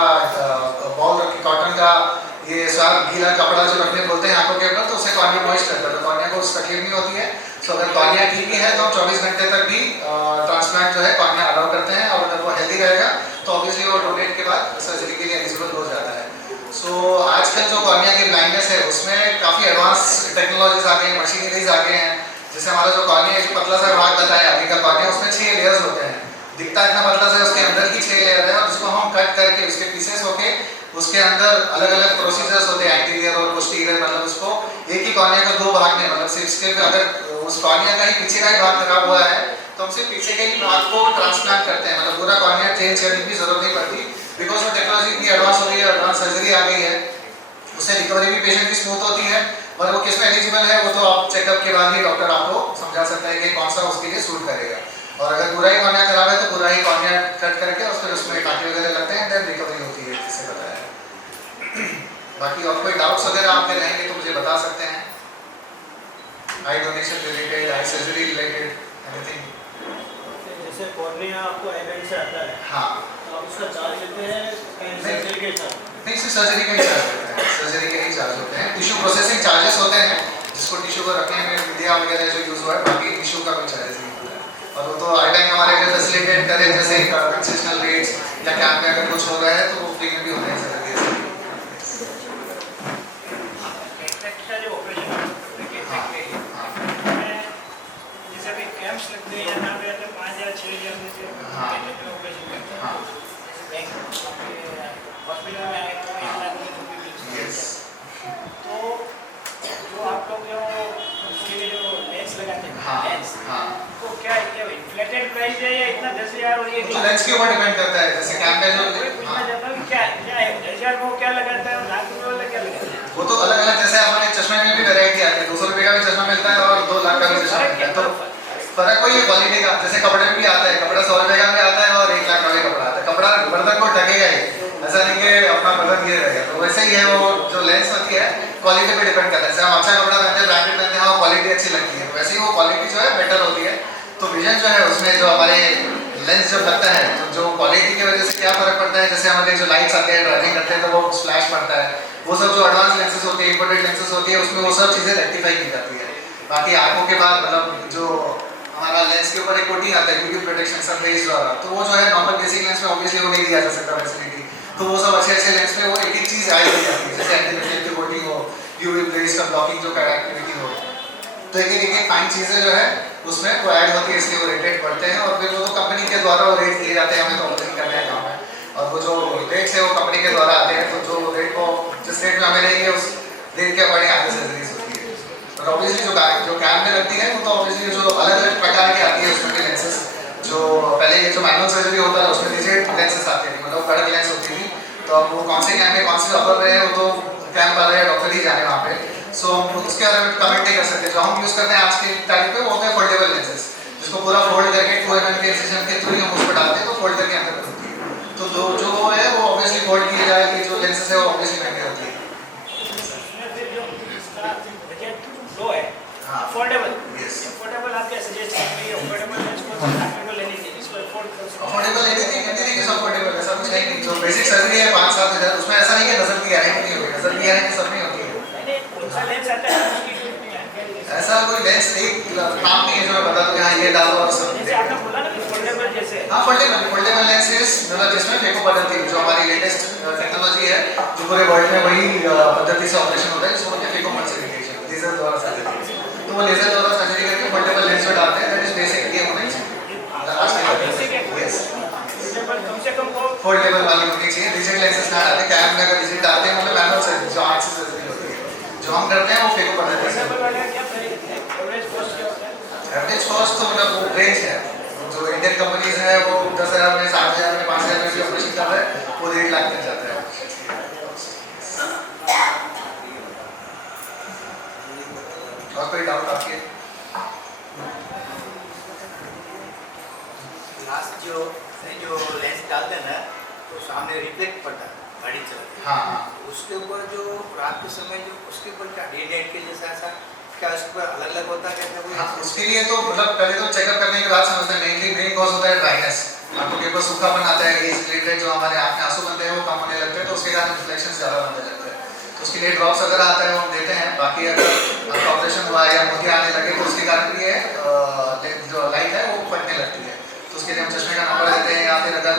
बॉल रख के, कॉटन का ये स्वाब गीला कपड़ा जो रखने बोलते हैं आंखों के ऊपर, तो उससे कॉर्निया मॉइस्ट रहता है, तो कॉर्निया को उस तकलीफ नहीं होती है। सो अगर कॉर्निया ठीक ही है तो हम 24 घंटे तक भी ट्रांसप्लांट जो है कॉर्निया अलाउ करते हैं। और अगर वो हेल्दी रहेगा तो ऑब्वियसली वो डोनेट के बाद सर्जरी के लिए एलिजिबल हो जाता है। सो आजकल जो कॉर्निया की ब्लाइंडनेस है उसमें काफ़ी एडवांस टेक्नोलॉजीज आ गई हैं, मशीनरीज आ गए हैं। जैसे हमारा जो कॉर्निया जो पतला सा भाग बताया आगे का कॉर्निया, उसमें 6 लेयर्स होते हैं। दिखता इतना पतला सा, उसके अंदर ही 6 लेयर है, और उसको हम कट करके उसके पीसेस होके उसके अंदर अलग अलग प्रोसीजर्स होते हैं, एंटीरियर और पोस्टीरियर, मतलब उसको एक ही कॉर्निया को 2 भाग में, मतलब सिर्फ इसके अगर उस कॉर्निया का ही पीछे का ही भाग खराब हुआ है तो हम सिर्फ पीछे के ही भाग को ट्रांसप्लांट करते हैं। मतलब पूरा कॉर्निया चेंज करने की जरूरत नहीं पड़ती, बिकॉज वो टेक्नोलॉजी इतनी एडवांस हो गई है, एडवांस सर्जरी आ गई है। उससे रिकवरी भी पेशेंट की स्मूथ होती है। और वो किस में एलिजिबल है वो तो आप चेकअप के बाद ही डॉक्टर आपको समझा सकता है कि कौन सा उसके लिए सूट करेगा। और अगर पूरा ही कॉर्निया खराब है तो पूरा ही कॉर्निया कट करके और फिर उसमें कांटे वगैरह लगते हैं, देन रिकवरी होती है, जिससे बताया। बाकी और कोई डाउट्स वगैरह आपके रहेंगे तो मुझे बता सकते हैं, आई donation related, eye surgery related, anything. जैसे कॉर्निया आपको आई बैंक से आता है, हाँ, तो आप उसका चार्ज लेते हैं सर्जरी के साथ? नहीं, सिर्फ सर्जरी का ही चार्ज होता है, सर्जरी के ही चार्ज होते हैं। टिश्यू प्रोसेसिंग चार्जेस होते हैं, जिसको टिश्यू को रखने में मीडिया वगैरह जो यूज हुआ है, बाकी टिश्यू का कोई चार्जेस नहीं होता है। और वो तो आई बैंक हमारे लिए फैसिलिटेट करे, जैसे कंसेशनल रेट्स या कैंप में अगर कुछ हो रहा है तो वो फ्री में भी होने हैं सर्जरी। जो ऑपरेशन जैसे भी कैंप्स लगते हैं या ना पे 5 या 6 हज़ार में से ऑपरेशन करते हैं, बैंक हॉस्पिटल में आए तो 1 लाख में तो जो आप लोग जो उसके लिए जो लेंस लगाते हैं, लेंस, तो क्या ये इन्फ्लेटेड प्राइस है या इतना 10,000 और ये तो लेंस के ऊपर डिपेंड करता है। जैसे कैंप में जो पूछना चाहता हूँ क्या क्या है 10,000 को क्या लगाता है और लाख रुपये वो तो अलग अलग, जैसे हमारे चश्मे में भी वैरायटी आती है, 200 रुपये का भी चश्मा मिलता है और 2 लाख का भी चश्मा मिलता है। तो फर्क वही है क्वालिटी का, जैसे कपड़े में भी आता है, कपड़ा 100 रुपये का भी आता है और 1 लाख का भी कपड़ा आता है। कपड़ा बर्तन को ढकेगा ही, ऐसा नहीं कि अपना बर्तन ये रहेगा। तो वैसे ही है, वो जो लेंस होती है क्वालिटी पे डिपेंड करता है। जैसे हम अच्छा कपड़ा पहनते हैं, ब्रांडेड पहनते हैं, क्वालिटी अच्छी लगती है, वैसे ही वो क्वालिटी जो है बेटर होती है। तो विजन जो है उसमें जो हमारे लेंस जब लगता है तो जो क्वालिटी की वजह से क्या फर्क पड़ता है, जैसे हमारे जो लाइट्स आते हैं ड्राइविंग करते हैं तो वो फ्लैश पड़ता है, वो सब जो एडवांस लेंसेज होती है, इंपोर्टेड लेंसेज होती है, उसमें वो सब चीज़ें रेक्टिफाई की जाती है। बाकी आंखों के बाद मतलब जो हमारा लेंस के ऊपर एक कोटिंग आता है क्योंकि प्रोटेक्शन सब रेज द्वारा, तो वो जो है नॉर्मल बेसिक लेंस में ऑब्वियसली वो नहीं दिया जा सकता फैसिलिटी। तो वो सब अच्छे अच्छे लेंस में वो एक एक चीज़ ऐड की जाती है, जैसे एंटी रिफ्लेक्टिव कोटिंग हो, यूवी रेज का ब्लॉकिंग जो एक्टिविटी हो, तो एक एक फाइन चीज़ें जो है उसमें वो ऐड होती है, इसलिए वो रेटेड पड़ते हैं। और फिर वो तो कंपनी के द्वारा वो रेट दिए जाते हैं, हमें तो ऑपरेशन करने का काम है। और वो जो रेट्स है वो कंपनी के द्वारा आते हैं, तो जो रेट को जिस रेट में हमें रहेंगे उस रेट के अकॉर्डिंग आगे सर्जरीज होती है। और ऑब्वियसली जो कैम में लगती है वो तो ऑब्वियसली जो अलग अलग प्रकार की आती है उसमें भी लेंसेज, जो पहले ये जो मैनुअल सर्जरी होता है उसमें डिजिट लेंसेज आते थे, मतलब कड़क लेंस होती थी। तो अब वो कौन से कैम में कौन से ऑफर में है वो तो कैम वाला या डॉक्टर ही जाने वहाँ पे, सो उसके बारे में कमेंट नहीं कर सकते। जो हम यूज़ करते हैं आज के तारीख पे वो होता है फोल्डेबल लेंसेज, जिसको पूरा फोल्ड करके 2 mm के इंसिजन के थ्रू हम उस पर डालते हैं तो फोल्ड करके अंदर होती है। तो जो है वो ऑब्वियसली फोल्ड किया जाएगी, जो लेंसेज है वो ऑब्वियसली महंगे होती है। इसमें फिर जो इसका बजट लो है, हाँ। Affordable, Yes. अफोर्डेबल आप क्या सजेस्ट करेंगे? अफोर्डेबल लेंस को अफोर्डेबल लेने के लिए इसको अफोर्ड कर सकते हैं? अफोर्डेबल एनीथिंग इज अफोर्डेबल, ऐसा कुछ है नहीं। जो बेसिक सर्जरी है 5-7 हज़ार, उसमें ऐसा नहीं है नजर की गारंटी नहीं होगी, नजर की गारंटी सब में होती है। नहीं, कौन सा लेंस आता है उसकी ऐसा कोई लेंस एक काम नहीं है जो मैं बता दूं हाँ ये डालो और सब। जैसे आपने बोला ना कि फोल्डेबल जैसे हाँ फोल्डेबल लेंसेज मतलब जिसमें फेको पद्धति, जो हमारी लेटेस्ट टेक्नोलॉजी है, जो पूरे वर्ल्ड में वही पद्धति से ऑपरेशन होता है, जिसको बोलते हैं फेको मल्टीप्लिकेशन, लेजर द्वारा सर्जरी। तो वो लेजर द्वारा सर्जरी करके फोल्डेबल लेंस में डालते हैं, दैट इज बेसिक ये होना चाहिए। यस, कम से कम वो फोल्डेबल वाली होनी चाहिए, डिजिटल लेंसेज ना डालते। कैम में अगर डिजिटल डालते हैं मतलब मैनुअल सर्जरी जो आंख से सर्जरी होती है, जो हम करते हैं वो फेको पद्धति से। फोल्डेबल वाला क्या एवरेज कॉस्ट क्या होता है? एवरेज कॉस्ट तो मतलब रेंज है, जो इंडियन कंपनीज है वो 10,000 में, 7,000 में, 5,000 में भी ऑपरेशन कर रहा है, वो 1.5 लाख तक जाता है। और कोई डाउट आपके? लास्ट जो लेंस डालते हैं ना तो सामने रिफ्लेक्ट पड़ता है गाड़ी चलाते हैं। हाँ उसके ऊपर जो रात के समय जो उसके ऊपर क्या डे नाइट के जैसा ऐसा क्या उसके ऊपर अलग अलग होता है क्या? हाँ, उसके लिए तो मतलब पहले तो चेकअप करने के बाद समझते हैं। मेनली मेन कॉज होता है ड्राइनेस, आंखों के ऊपर सूखापन आता है, एज रिलेटेड जो हमारे आँख में आंसू बनते हैं वो कम होने लगते हैं, तो उसके कारण रिफ्लेक्शन ज़्यादा बनने लगते हैं। तो उसके लिए ड्रॉप्स अगर आता है वो हम देते हैं। बाकी अगर आपका ऑपरेशन हुआ या मोतिया आने लगे तो उसके कारण भी है जो लाइट है वो फटने लगती है, तो उसके लिए हम चश्मे का नंबर देते हैं। या फिर अगर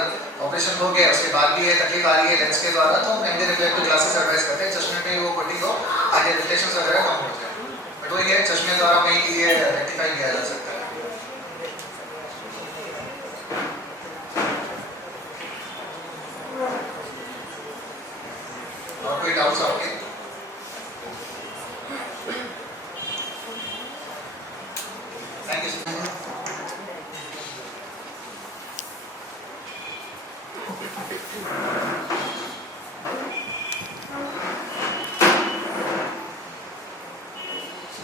ऑपरेशन हो गया उसके बाद भी है तकलीफ आ रही है लेंस के द्वारा, तो हम एंटी रिफ्लेक्टिव ग्लासेस एडवाइस करते हैं, चश्मे पे वो कोटिंग हो आगे रिफ्लेक्शंस वगैरह कम हो जाए। बट वही है चश्मे द्वारा कहीं ये रेक्टिफाई किया जा सकता है। और कोई डाउट्स आपके? Thank you.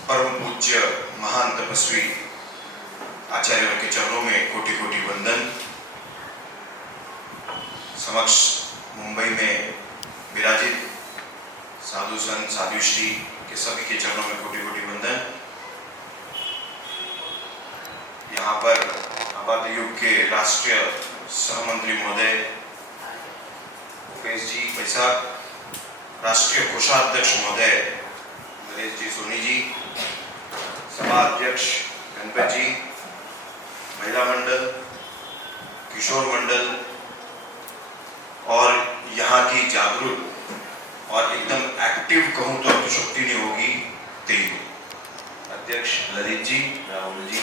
परम पूज्य महान तपस्वी आचार्यों के चरणों में कोटि कोटि वंदन। समक्ष मुंबई में विराजित साधु संत साधुश्री के सभी के चरणों में कोटि कोटि वंदन। यहाँ पर आपात युग के राष्ट्रीय सहमंत्री महोदय भूपेश जी पैसा, राष्ट्रीय कोषाध्यक्ष महोदय नरेश जी सोनी जी, सभा अध्यक्ष गणपत जी, महिला मंडल, किशोर मंडल और यहाँ की जागरूक और एकदम एक्टिव कहूँ तो शक्ति नहीं होगी तेलुगु अध्यक्ष ललित जी, राहुल जी,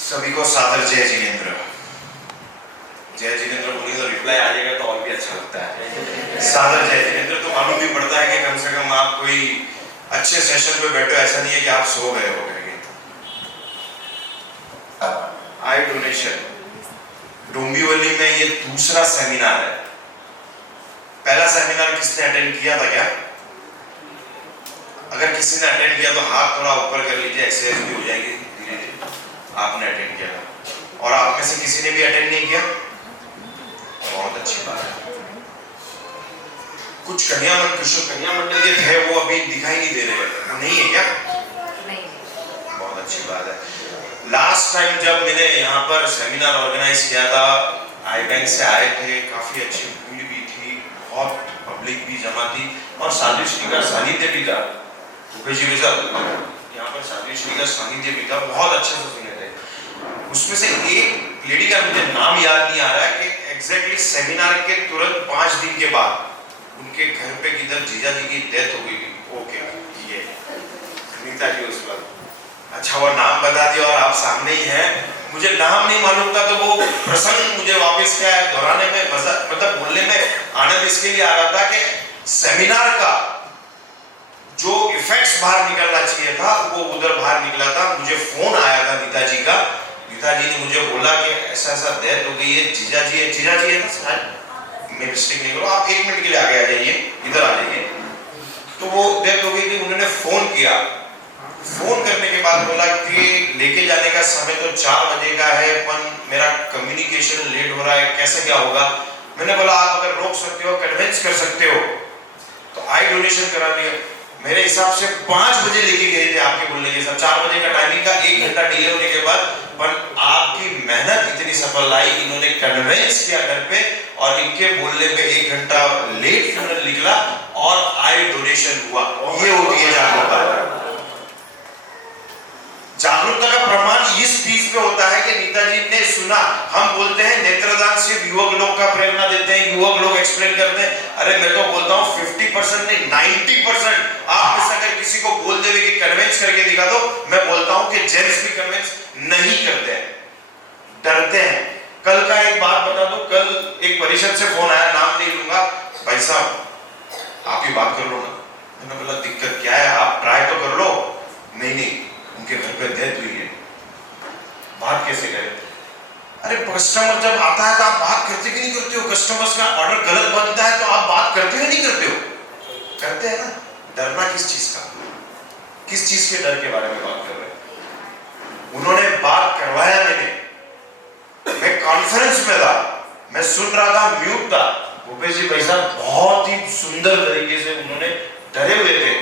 सभी को सादर जय जिनेन्द्र। जय जिनेन्द्र बोली तो रिप्लाई आ जाएगा तो और भी अच्छा लगता है। सादर जय जिनेन्द्र तो मालूम भी पड़ता है कि कम से कम आप कोई अच्छे सेशन पे बैठे, ऐसा नहीं है कि आप सो गए हो करके। आई डोनेशन डोंबिवली में ये दूसरा सेमिनार है। पहला सेमिनार किसने अटेंड किया था क्या? अगर किसी ने अटेंड किया तो हाथ थोड़ा ऊपर कर लीजिए, एक्सरसाइज भी हो जाएगी धीरे धीरे। आपने अटेंड किया था। और आप में से किसी ने भी अटेंड नहीं किया? बहुत अच्छी बात है। कुछ कन्या मंडल के थे वो अभी दिखाई नहीं दे रहे, वो नहीं है क्या? नहीं। बहुत अच्छी बात है। लास्ट टाइम जब मैंने यहाँ पर सेमिनार ऑर्गेनाइज किया था, आई बैंक से आए थे, काफी अच्छी भीड़ भी थी, बहुत पब्लिक भी जमा थी और साधुश्री का सानिध्य भी था। भूपेश जी भी साहब यहाँ पर साधुश्री का सानिध्य भी था, बहुत अच्छे से सुने थे। उसमें से एक लेडी का मुझे नाम याद नहीं आ रहा है कि एग्जैक्टली सेमिनार के तुरंत 5 दिन के बाद उनके घर पे किधर जीजा जी की डेथ हो गई। ओके, ये नीता जी उस वक्त, अच्छा वो नाम बता दिया और आप सामने ही हैं। मुझे नाम नहीं मालूम था तो वो प्रसंग मुझे वापस क्या है दोहराने में मजा, मतलब बोलने में आनंद इसके लिए आ रहा था कि सेमिनार का जो इफेक्ट्स बाहर निकलना चाहिए था वो उधर बाहर निकला था। मुझे फोन आया था नीता जी का, नीता जी ने मुझे बोला कि ऐसा ऐसा डेथ हो गई है, जीजा जी है ना शायद, मैं मिस्टेक नहीं करूँ, आप 1 मिनट के लिए आगे आ जाइए, इधर आ जाइए। तो वो डेथ हो गई थी, उन्होंने फोन किया। फोन करने के बाद बोला कि लेके जाने का समय तो 4 बजे का है, पर मेरा कम्युनिकेशन लेट हो रहा है, कैसे क्या होगा? मैंने बोला आप अगर रोक सकते हो, कन्विंस कर सकते हो तो आई डोनेशन करा दिया। मेरे हिसाब से 5 बजे लेके गए थे आपके बोलने के साथ, 4 बजे का टाइमिंग का 1 घंटा डिले होने के बाद, पर आपकी मेहनत इतनी सफल आई, इन्होंने कन्विंस किया घर पे और इनके बोलने पे 1 घंटा लेट फ्यूनरल निकला और आई डोनेशन हुआ। ये होती है जागरूकता। जागरूकता का प्रमाण इस चीज पे होता है कि नीता जी ने सुना। हम बोलते हैं नेत्रदान सिर्फ युवक लोग का प्रेरणा देते हैं, युवक लोग एक्सप्लेन करते हैं। अरे मैं तो बोलता हूँ 50% नहीं 90% आप में से अगर किसी को बोल देवे कि कन्विंस करके दिखा दो, मैं बोलता हूँ कि जेंट्स भी कन्विंस नहीं करते हैं, डरते हैं। कल का एक बात बता दो, कल एक परिषद से फोन आया, नाम नहीं लूंगा, भाई साहब आप ही बात कर लो ना। मैंने बोला दिक्कत क्या है, आप ट्राई तो कर लो। नहीं उनके घर पे डेथ हुई है, बात कैसे करें? अरे कस्टमर जब आता है तो आप बात करते कि नहीं करते हो? कस्टमर्स का ऑर्डर गलत बनता है तो आप बात करते हो नहीं करते हो? करते हैं ना। डरना किस चीज का? किस चीज के डर के बारे में बात कर रहे हैं? उन्होंने बात करवाया, मैं कॉन्फ्रेंस में था, मैं सुन रहा था, म्यूट था। भूपेश जी भाई साहब बहुत ही सुंदर तरीके से उन्होंने डरे हुए थे,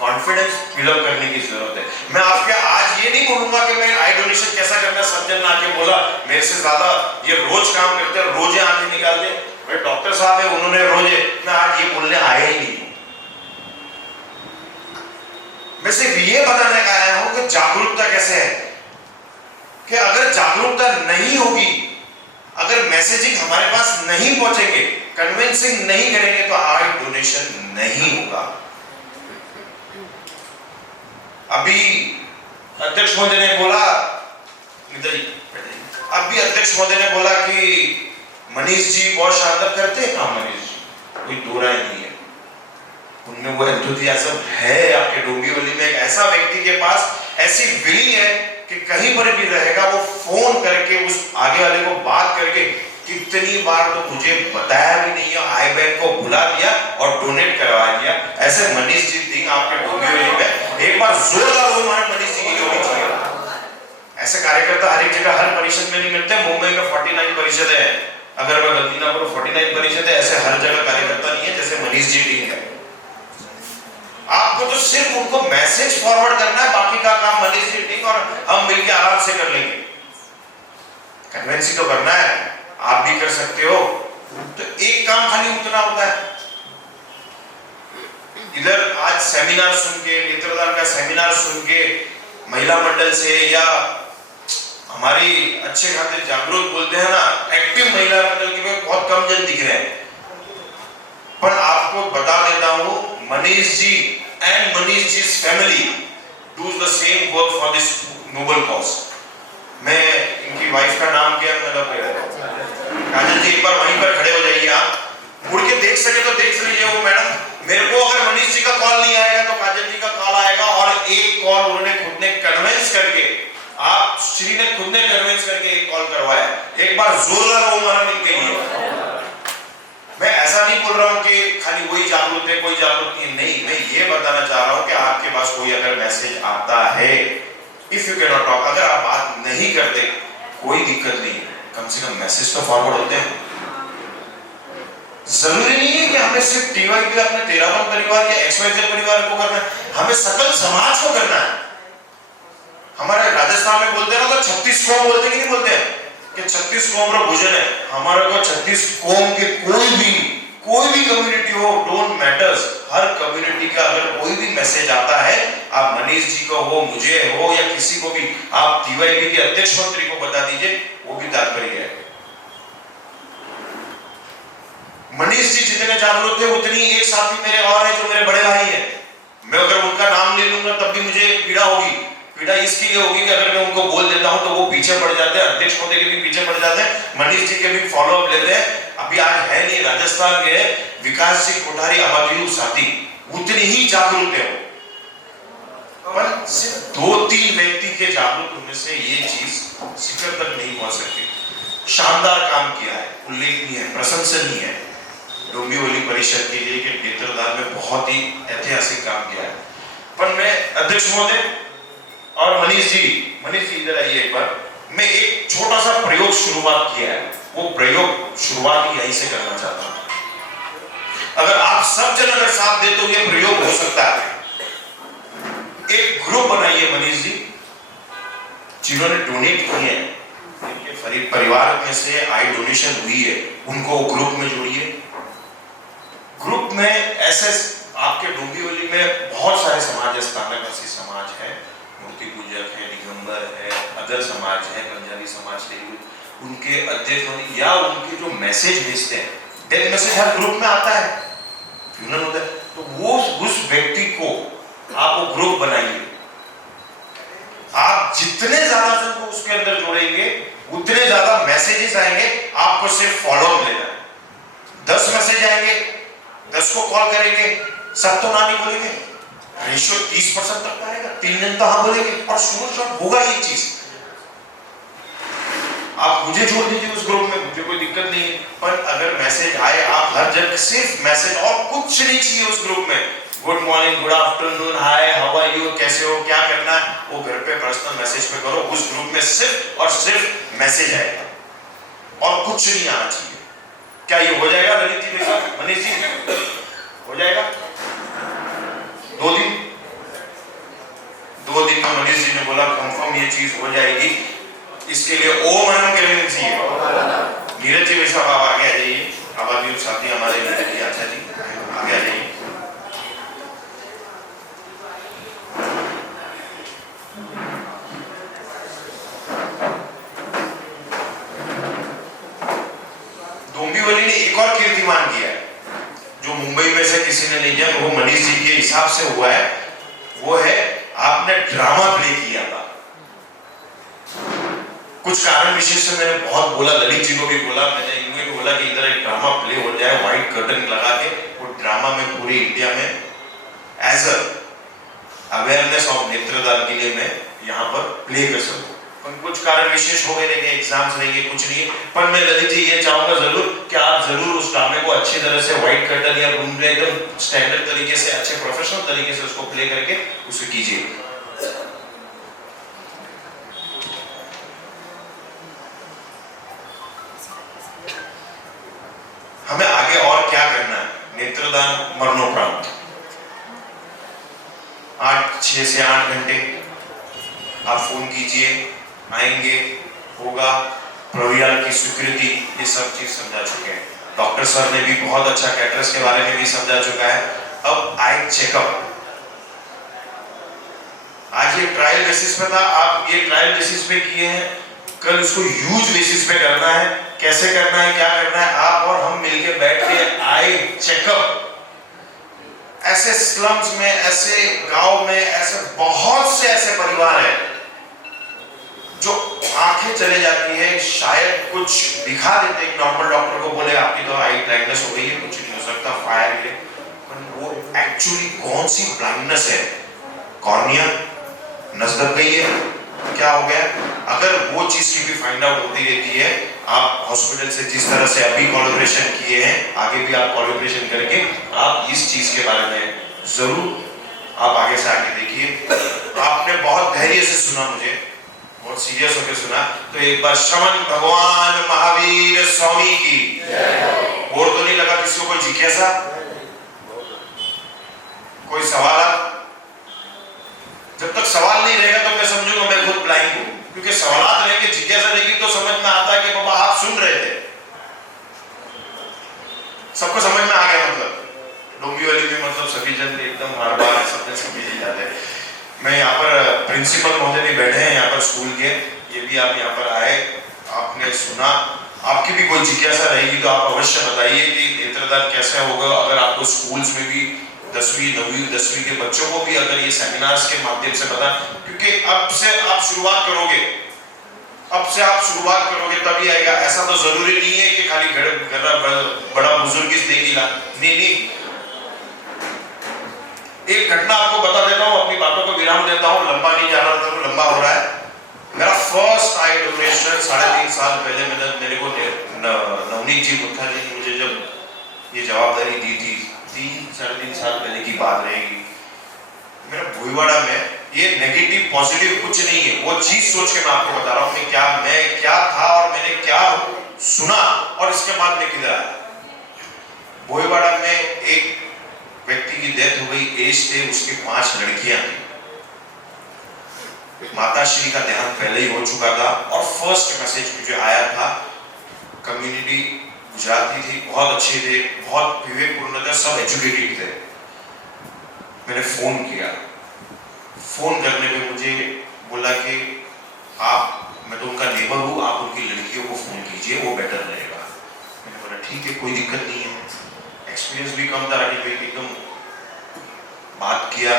कॉन्फिडेंस फिलअप करने की जरूरत है। मैं आपके आज ये नहीं बोलूंगा कि मैं आई डोनेशन कैसा करना, सब जन आके बोला मेरे से ज्यादा ये रोज काम करते हैं, रोजे आंखें निकालते। मेरे डॉक्टर साहब है, उन्होंने रोजे, मैं आज ये बोलने आया ही नहीं। मैं सिर्फ ये बताने का आया हूं कि जागरूकता कैसे है, कि अगर जागरूकता नहीं होगी, अगर मैसेजिंग हमारे पास नहीं पहुंचेंगे, कन्विंसिंग नहीं करेंगे तो आई डोनेशन नहीं होगा। अभी अध्यक्ष महोदय ने बोला, अभी अध्यक्ष महोदय ने बोला कि मनीष जी बहुत शानदार करते हैं काम। मनीष जी कोई दो राय नहीं है, उनमें वो एंथुसियाज्म है। आपके डोंबिवली में एक ऐसा व्यक्ति के पास ऐसी विलिंग है कि कहीं पर भी रहेगा वो फोन करके उस आगे वाले को बात करके, कितनी बार तो मुझे बताया भी नहीं है, आई बैंक को बुला दिया और डोनेट करवा दिया। ऐसे मनीष जी दिन आपके डोंबिवली में एक बार जोरदार रोमांच मनीष जी की होनी चाहिए। ऐसे कार्यकर्ता हर एक जगह हर परिषद में नहीं मिलते। मुंबई में 49 परिषद है, अगर मैं गलती ना करूं 49 परिषद है, ऐसे हर जगह कार्यकर्ता नहीं है जैसे मनीष जी टीम है। आपको तो सिर्फ उनको मैसेज फॉरवर्ड करना है, बाकी का काम मनीष जी टीम और हम मिलकर आराम से कर लेंगे। कन्वेंसी तो करना है, आप भी कर सकते हो, तो एक काम खाली उतना होता है। इधर आज सेमिनार सुन के, नेत्रदान का सेमिनार सुन के महिला मंडल से या हमारी अच्छे खाते जागरूक बोलते हैं ना, एक्टिव महिला मंडल के बहुत कम जन दिख रहे हैं। पर आपको बता देता हूं, Manish ji and Manish ji family do the same work for this noble cause. मैं इनकी वाइफ का नाम क्या काजल जी, एक बार वहीं पर खड़े हो जाइए, आप मुड़ के देख सके तो देख लीजिए वो मैडम। मेरे को अगर मनीष जी का कॉल नहीं आएगा तो काजल जी का कॉल आएगा, और एक कॉल उन्होंने खुद ने कन्विंस करके, आप श्री ने खुद ने कन्विंस करके एक कॉल करवाया। एक बार जोरदार वो मारा इनके लिए। मैं ऐसा नहीं बोल रहा हूं कि खाली वही जागरूक है, कोई जागरूक नहीं। मैं ये बताना चाह रहा हूं कि आपके पास कोई अगर मैसेज आता है, if you can not talk, अगर आप बात नहीं करते कोई दिक्कत नहीं, कम से कम मैसेज तो फॉरवर्ड होते हैं। जरूरी नहीं है कि हमें सिर्फ टीवाईपी अपने 13वां परिवार या XYZ परिवार को करना है, हमें सकल समाज को करना है। हमारे राजस्थान में बोलते हैं ना, तो 36 कौम बोलते कि नहीं बोलते हैं कि 36 कौम का भोजन है। हमारे को 36 कौम के कोई भी कम्युनिटी हो, डोंट मैटर्स, हर कम्युनिटी का अगर कोई भी मैसेज आता है, आप मनीष जी को हो, मुझे हो या किसी को भी, आप टीवाईपी के अध्यक्ष मंत्री को बता दीजिए, वो भी तात्पर्य है। मनीष जी जितने जागरूक थे उतनी एक साथी मेरे और है जो मेरे बड़े भाई हैं। मैं अगर उनका नाम ले लूंगा तब भी मुझे पीड़ा होगी। पीड़ा इसके लिए होगी कि अगर मैं उनको बोल देता हूं तो वो पीछे पड़ जाते हैं, अध्यक्ष होते के भी पीछे पड़ जाते हैं, मनीष जी के भी फॉलो अप लेते हैं। अभी आज है नहीं, राजस्थान के विकास जी कोठारी आबादी साथी उतनी ही जागरूक है, पर सिर्फ 2-3 व्यक्ति के जागरूक होने से ये चीज शिखर तक नहीं पहुंच सकती। शानदार काम किया है, उल्लेखनीय है, प्रशंसनीय है डोंबिवली परिषद के लिए कि नेत्रदान में बहुत ही ऐतिहासिक काम किया है। पर मैं अध्यक्ष महोदय और मनीष जी इधर आइए एक बार। मैं एक छोटा सा प्रयोग शुरुआत किया है, वो प्रयोग शुरुआत ही यहीं से करना चाहता हूं। अगर आप सब जन अगर साथ दे तो ये प्रयोग हो सकता है। एक ग्रुप बनाइए मनीष जी, जिन्होंने डोनेट किए हैं, जिनके परिवार में से आई डोनेशन हुई है, उनको ग्रुप में जोड़िए। ग्रुप में ऐसे आपके डोंबिवली में बहुत सारे समाज है, स्थानकवासी समाज है, मूर्ति पूजक है, दिगंबर है, अदर समाज है, पंजाबी समाज के, उनके अध्यक्ष या उनके जो मैसेज भेजते हैं, डेथ मैसेज हर ग्रुप में आता है, फ्यूनल होता है, तो वो उस व्यक्ति को आप वो ग्रुप बनाइए। आप जितने ज्यादा जन को उसके अंदर जोड़ेंगे उतने ज्यादा मैसेजेस आएंगे। आपको सिर्फ फॉलो अप लेना है। 10 मैसेज आएंगे, 10 को कॉल करेंगे, सब तो ना नहीं बोलेंगे, रेशियो 30% तक आएगा, 3 दिन तो हाँ बोलेंगे, और शॉट होगा ये चीज। आप मुझे जोड़ दीजिए उस ग्रुप में, मुझे कोई दिक्कत नहीं है, पर अगर मैसेज आए, आप हर जगह सिर्फ मैसेज और कुछ नहीं चाहिए उस ग्रुप में। Good morning, good afternoon, hi, how are you, कैसे हो, क्या करना है, वो घर पे पर्सनल मैसेज पे करो। उस ग्रुप में सिर्फ और सिर्फ मैसेज आएगा और कुछ नहीं आना चाहिए। क्या ये हो जाएगा ललित जी, मनीष जी, हो जाएगा? 2 दिन में मनीष जी ने बोला कंफर्म ये चीज हो जाएगी। इसके लिए ओम अनम के लेने चाहिए। नीरज जी वैसा आप आगे आ जाइए, आबादी साथी हमारे नीरज जी, अच्छा जी आगे आ जाइए। डोंबिवली ने एक और कीर्तिमान किया है जो मुंबई में से किसी ने नहीं किया, वो मनीष जी के हिसाब से हुआ है। वो है आपने ड्रामा प्ले किया था। कुछ कारण विशेष से मैंने बहुत बोला, ललित जी को भी बोला, मैंने इनको भी बोला कि इधर एक ड्रामा प्ले हो जाए, व्हाइट कर्टन लगा के वो ड्रामा में पूरी इंडिया में एज अ अवेयरनेस ऑफ नेत्रदान के लिए मैं यहाँ पर प्ले कर सकूं। कुछ कारण विशेष हो गए, लेकिन एग्जाम्स रहेंगे, कुछ नहीं। पर मैं ललित जी ये चाहूंगा जरूर कि आप जरूर उस ड्रामे को अच्छी तरह से व्हाइट कर्टन या रूम में एकदम स्टैंडर्ड तरीके से, अच्छे प्रोफेशनल तरीके से उसको प्ले करके उसे कीजिए। हमें आगे और क्या करना है? नेत्रदान मरणोपरांत 6 से 8 घंटे आप फोन कीजिए, आएंगे, होगा, प्रवियाल की स्वीकृति, ये सब चीज समझा चुके हैं। डॉक्टर सर ने भी बहुत अच्छा कैटरस के बारे में भी समझा चुका है। अब आई चेकअप, आज ये ट्रायल बेसिस पे था, आप ये ट्रायल बेसिस पे किए हैं, कल उसको ह्यूज बेसिस पे करना है। कैसे करना है, क्या करना है, आप और हम मिलके बैठ के आई चेकअप। ऐसे स्लम्स में, ऐसे गांव में, ऐसे बहुत से ऐसे परिवार हैं जो आंखें चले जाती है, शायद कुछ दिखा देते हैं, नॉर्मल डॉक्टर को बोले आपकी तो आई ब्लाइंडनेस हो गई है, कुछ नहीं हो सकता, फायर है, पर वो एक्चुअली कौन सी ब्लाइंडनेस है? कॉर्निया नस दब गई है, क्या हो गया? अगर वो चीज की भी फाइंड आउट होती रहती है, आप हॉस्पिटल से जिस तरह से अभी कोलैबोरेशन किए हैं, आगे भी आप कोलैबोरेशन करके आप इस चीज के बारे में जरूर आप आगे से आगे देखिए। आपने बहुत धैर्य से सुना, मुझे बहुत सीरियस होकर सुना, तो एक बार श्रवण भगवान महावीर स्वामी की बोर तो नहीं लगा किसी को? कोई जिज्ञासा, कोई सवाल? जब तक सवाल नहीं रहेगा तो मैं समझूंगा मैं खुद ब्लाइंड हूं, क्योंकि सवाल रहेंगे, जिज्ञासा रहेगी तो समझ में आता है कि बाबा आप सुन रहे थे। सबको समझ में आ गया, मतलब डोंबिवली में मतलब सभी जन एकदम हर बार सबने समझ ही जाते हैं। मैं यहाँ पर प्रिंसिपल महोदय भी बैठे हैं यहाँ पर स्कूल के, ये भी आप यहाँ पर आए, आपने सुना, आपकी भी कोई जिज्ञासा रहेगी तो आप अवश्य बताइए कि नेत्रदान कैसे होगा। अगर आपको स्कूल्स में भी 10वीं 9वीं 10वीं के बच्चों को भी अगर ये सेमिनार्स के माध्यम से पता, क्योंकि अब से आप शुरुआत करोगे, तभी आएगा। ऐसा तो जरूरी नहीं है कि खाली बड़ा बुजुर्ग इस देगी ला, नहीं। एक घटना आपको बता देता हूँ, अपनी बातों को विराम देता हूँ, लंबा नहीं जा रहा था, तो लंबा हो रहा है। मेरा फर्स्ट आई डोनेशन 3.5 साल पहले मेरे को नवनीत जी मुखा जी ने मुझे जब ये जवाबदारी दी थी, 3-3.5 साल पहले की बात रहेगी। मेरा भुईवाड़ा में ये नेगेटिव पॉजिटिव कुछ नहीं है, वो चीज सोच के मैं आपको बता रहा हूँ कि मैं क्या था और मैंने क्या सुना और इसके बाद मैं किधर आया। भुईवाड़ा में एक व्यक्ति की डेथ हो गई, एज थे उसकी 5 लड़कियां थी। माताश्री का देहांत पहले ही हो चुका था और फर्स्ट मैसेज मुझे आया था, कम्युनिटी गुजराती थी, बहुत अच्छे थे, बहुत विवेकपूर्ण थे, सब एजुकेटेड थे। मैंने फोन किया, फोन करने पे मुझे बोला कि मैं तो उनका नेबर हूँ, आप उनकी लड़कियों को फोन कीजिए, वो बेटर रहेगा। मैंने बोला ठीक है, कोई दिक्कत नहीं है। एक्सपीरियंस भी कम था, एकदम बात किया,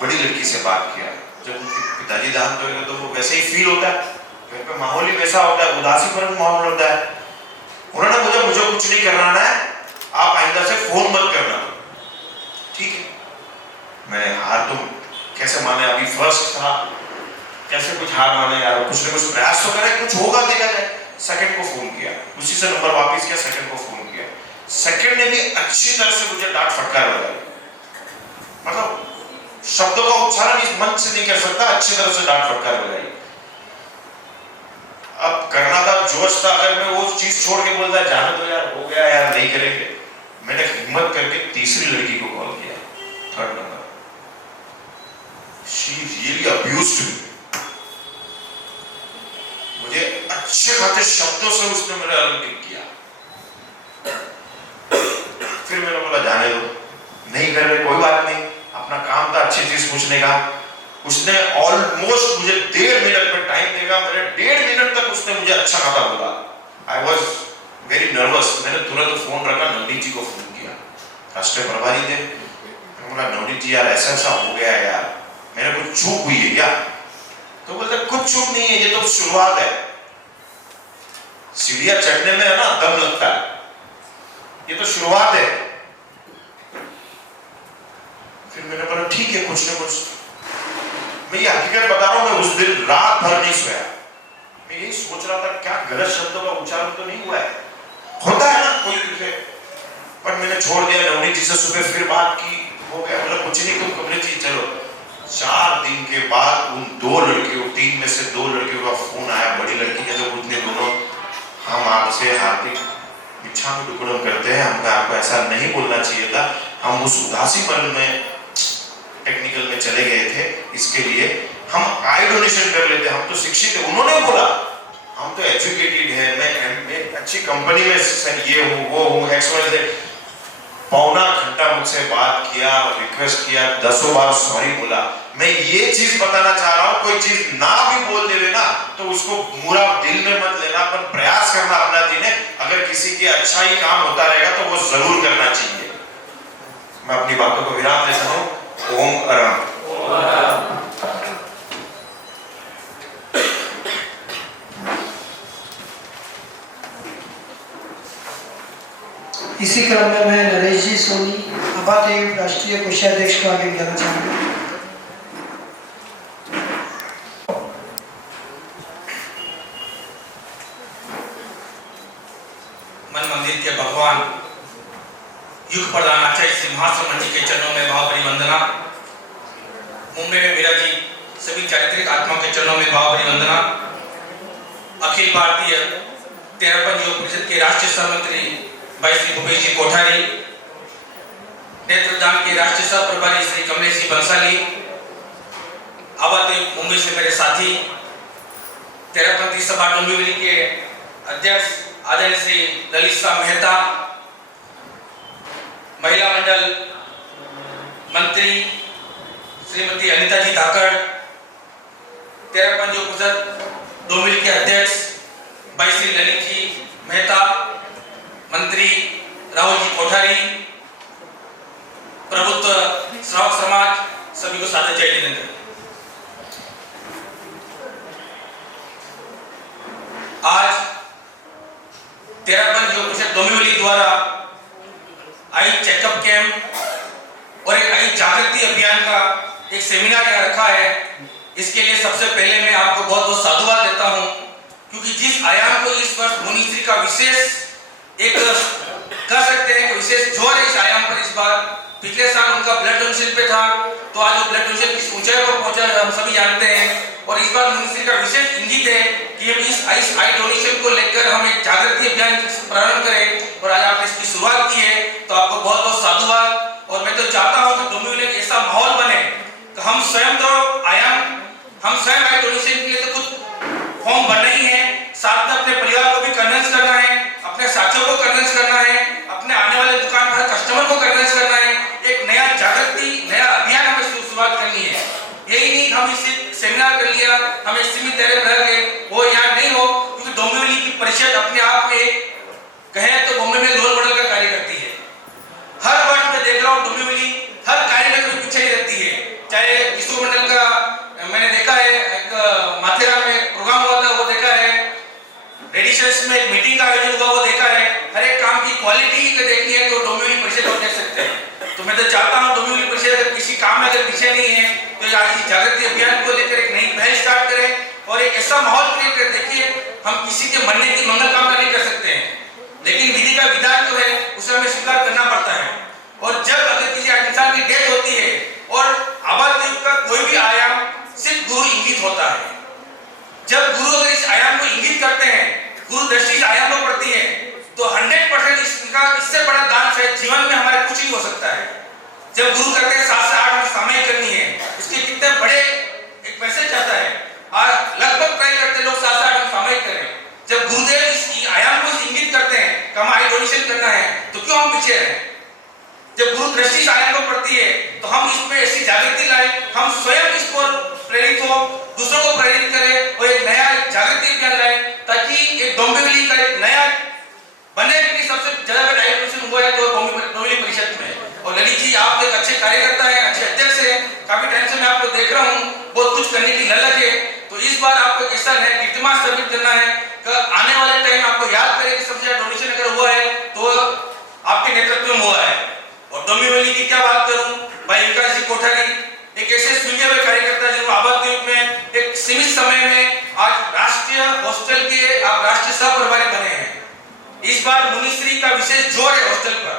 बड़ी लड़की से बात किया। जब उनके पिताजी देहांत होगा तो वो वैसे ही फील होता है, घर पे माहौल ही वैसा होता है, उदासी भरा माहौल होता है। उन्होंने मुझे कुछ नहीं करना है, आप आइंदा से फोन मत करना। ठीक है, मैंने हार तो कैसे माने, अभी फर्स्ट था, कैसे कुछ हार माने यार, कुछ ना कुछ प्रयास तो करें, कुछ होगा देखा जाए। सेकंड को फोन किया, उसी से नंबर वापस किया, सेकंड को फोन किया। सेकंड ने भी अच्छी तरह से मुझे डांट फटकार लगाई, मतलब शब्दों का उच्चारण इस मंच से नहीं कर सकता, अच्छी तरह से डांट फटकार लगाई। अब करना था, जोश था, अगर मैं वो चीज छोड़ के बोलता जाने दो यार, हो गया यार, नहीं करेंगे, मैंने हिम्मत करके तीसरी लड़की को कॉल किया, third number. She really abused me. मुझे अच्छे खाते शब्दों से उसने मेरा अलग किया। फिर मैंने बोला जाने दो, नहीं कर रहे, कोई बात नहीं, अपना काम था अच्छी चीज पूछने का। उसने ऑलमोस्ट मुझे 1.5 मिनट में टाइम देगा, मेरे 1.5 मिनट तक उसने मुझे अच्छा खासा बोला। I was very nervous. मैंने तुरंत फोन रखा, नवनीत जी को फोन किया, राष्ट्रीय प्रभारी थे। मैंने बोला नवनीत जी यार ऐसा ऐसा हो गया है यार, मेरे को चूक हुई है क्या? तो बोलते कुछ चूक नहीं है, ये तो शुरुआत है, सीढ़ियां चढ़ने में है ना दम लगता है, ये तो शुरुआत है। फिर मैंने बोला ठीक है, कुछ ना कुछ, मैं ये हकीकत बता रहा हूं, मैं उस दिन रात भर नहीं सोया। मैं यही सोच रहा था क्या गलत शब्दों का उच्चारण तो नहीं हुआ है, होता है ना कोई से, पर मैंने छोड़ दिया। नवनीत जी से सुबह फिर बात की, हो गया, बोला कुछ नहीं, तुम कमरे जी चलो। 4 दिन के बाद उन 2 लड़कियों, 3 में से 2 लड़कियों का फोन आया। बड़ी लड़की ने तो पूछने, दोनों हम आपसे हार्दिक इच्छा में दुक्कड़म करते हैं, हमको आपको ऐसा नहीं बोलना चाहिए था, हम उस उदासी पल में टेक्निकल में चले गए थे, इसके लिए हम आई डोनेशन कर लेते, हम तो शिक्षित है। उन्होंने बोला हम तो एजुकेटेड है, मैं अच्छी कंपनी में ये हूँ वो हूँ, XYZ। पौना घंटा मुझसे बात किया, रिक्वेस्ट किया, 10 बार सॉरी बोला। मैं ये चीज बताना चाह रहा हूँ, कोई चीज ना भी बोल देवे ना तो उसको पूरा दिल में मत लेना, पर प्रयास करना अपना दिन है। अगर किसी के अच्छा ही काम होता रहेगा तो वो जरूर करना चाहिए। मैं अपनी बातों को विराम देता हूँ। ओम अरहम। इसी क्रम में मैं नरेश जी सोनी, अभादेव राष्ट्रीय कोषाध्यक्ष को आगे बुलाना चाहूँगा। वंदना। मुंबई में विराजी सभी चारित्रिक आत्मा के चरणों में भावभरी वंदना। अखिल भारतीय तेरहपन योग परिषद के राष्ट्रीय सहमंत्री भाई श्री भूपेश जी कोठारी, नेत्रदान के राष्ट्रीय सह प्रभारी श्री कमलेश जी बंसाली, आवादेव मुंबई से मेरे साथी, तेरहपंथी सभा डोंबिवली के अध्यक्ष आदरणीय श्री ललित शाह मेहता, महिला मंडल मंत्री श्रीमती अनिता जी धाकड़, तेरहपंथी परिषद डोंबिवली के अध्यक्ष भाई श्री ललित जी मेहता, मंत्री राहुल जी कोठारी, प्रभुत्व श्रावक समाज, सभी को सादर जय जिनेंद्र। आज तेरहपंथी योग परिषद डोंबिवली द्वारा आई चेकअप कैंप और एक आई जागृति अभियान का एक सेमिनार यहाँ रखा है। इसके लिए सबसे पहले मैं आपको बहुत बहुत साधुवाद देता हूँ, क्योंकि जिस आयाम को इस वर्ष मुनिश्री का विशेष एक कर सकते हैं कि विशेष जोर है इस आयाम पर। इस बार पिछले साल उनका ब्लड डोनेशन पे था, तो आज वो ब्लड डोनेशन किस ऊंचाई पर पहुंचा है हम सभी जानते हैं। और इस बार मुनिश्री का विशेष इंगित है कि हम इस आई डोनेशन को लेकर हम एक जागृति अभियान प्रारंभ करें, और आज आपने इसकी शुरुआत की है, तो आपको बहुत बहुत साधुवाद। और मैं तो चाहता हूँ कि डोंबिवली में एक ऐसा माहौल बने कि हम स्वयं तो हम स्वयं आई डोनेशन के लिए तो कुछ फॉर्म भरना ही है, साथ में अपने परिवार को भी कन्विंस करना है, अपने साथियों को कन्विंस करना है, अपने आने वाले दुकान पर कस्टमर को कन्विंस करना है। एक नया जागृति नया अभियान हमें शुरुआत करनी है। यही नहीं हम इस सेमिनार कर लिया, हमें सीमित दायरे में रह गए, वो यहाँ नहीं हो, क्योंकि डोंबिवली की परिषद अपने आप में कहें तो बॉम्बे में रोल मॉडल का कार्य करती है। हर वर्ष मैं देख रहा हूँ डोंबिवली हर कार्य में कभी पीछे नहीं रहती है। चाहे विश्व मंडल का मैंने देखा है, एक माथेरान में प्रोग्राम हुआ था वो देखा है, रेडिशंस में एक मीटिंग का आयोजन हुआ वो देखा है। हर एक काम की क्वालिटी अगर देखनी है तो डोंबिवली परिषद आप देख सकते हैं। तो मैं तो चाहता हूँ डोंबिवली परिषद अगर किसी काम में अगर पीछे नहीं है तो आज इस जागृति अभियान को लेकर एक नई पहल स्टार्ट करें और एक ऐसा माहौल क्रिएट कर। देखिए, हम किसी के मरने की मंगल कामना नहीं कर सकते हैं, लेकिन विधि का विधान जो है उसे हमें स्वीकार करना पड़ता है। और जब अगर किसी इंसान की डेथ होती है और आबाद का कोई भी आयाम सिर्फ गुरु इंगित होता है। जब गुरु अगर इस आयाम को इंगित करते हैं, गुरु दृष्टि इस आयाम को पड़ती है, तो 100% इससे बड़ा दान शायद जीवन में हमारे कुछ नहीं हो सकता है। जब गुरु कहते हैं 7 से 8 मिनट सामयिक करनी है, उसके कितने बड़े एक मैसेज आता है। आज लगभग ट्राई करते लोग 7 से 8 मिनट सामयिक करें। जब गुरुदेव इस आयाम को इंगित करते हैं कि हमें आई डोनेशन करना है, तो क्यों हम पीछे हैं? जब गुरु दृष्टि इस आयाम को पड़ती है तो हम इस पे ऐसी जागृति लाए, हम स्वयं इस पर प्रेरित हो, दूसरों को प्रेरित करें और एक नया जागृति अभियान लाए, ताकि एक डोंबिवली का एक नया बने। कि सबसे ज्यादा डायरेक्शन हुआ है तो डोंबिवली परिषद में। और ललित जी आप एक अच्छे कार्यकर्ता हैं, अच्छे अध्यक्ष हैं, काफी टाइम से मैं आपको देख रहा हूँ, बहुत कुछ करने की ललक है। तो इस बार आपको एक ऐसा नया कीर्तिमान स्थापित करना है कि आने वाले टाइम आपको याद करें कि सबसे ज्यादा डोनेशन अगर हुआ है तो आपके नेतृत्व में हुआ है। और डोंबिवली की क्या बात करूं, भाई विकास जी कोठारी एक ऐसे सुलझे हुए कार्यकर्ता जो आबाद द्वीप में एक सीमित समय में आज राष्ट्रीय हॉस्टल के आप राष्ट्रीय सह प्रभारी बने हैं। इस बार मुनिश्री का विशेष जोर है हॉस्टल पर,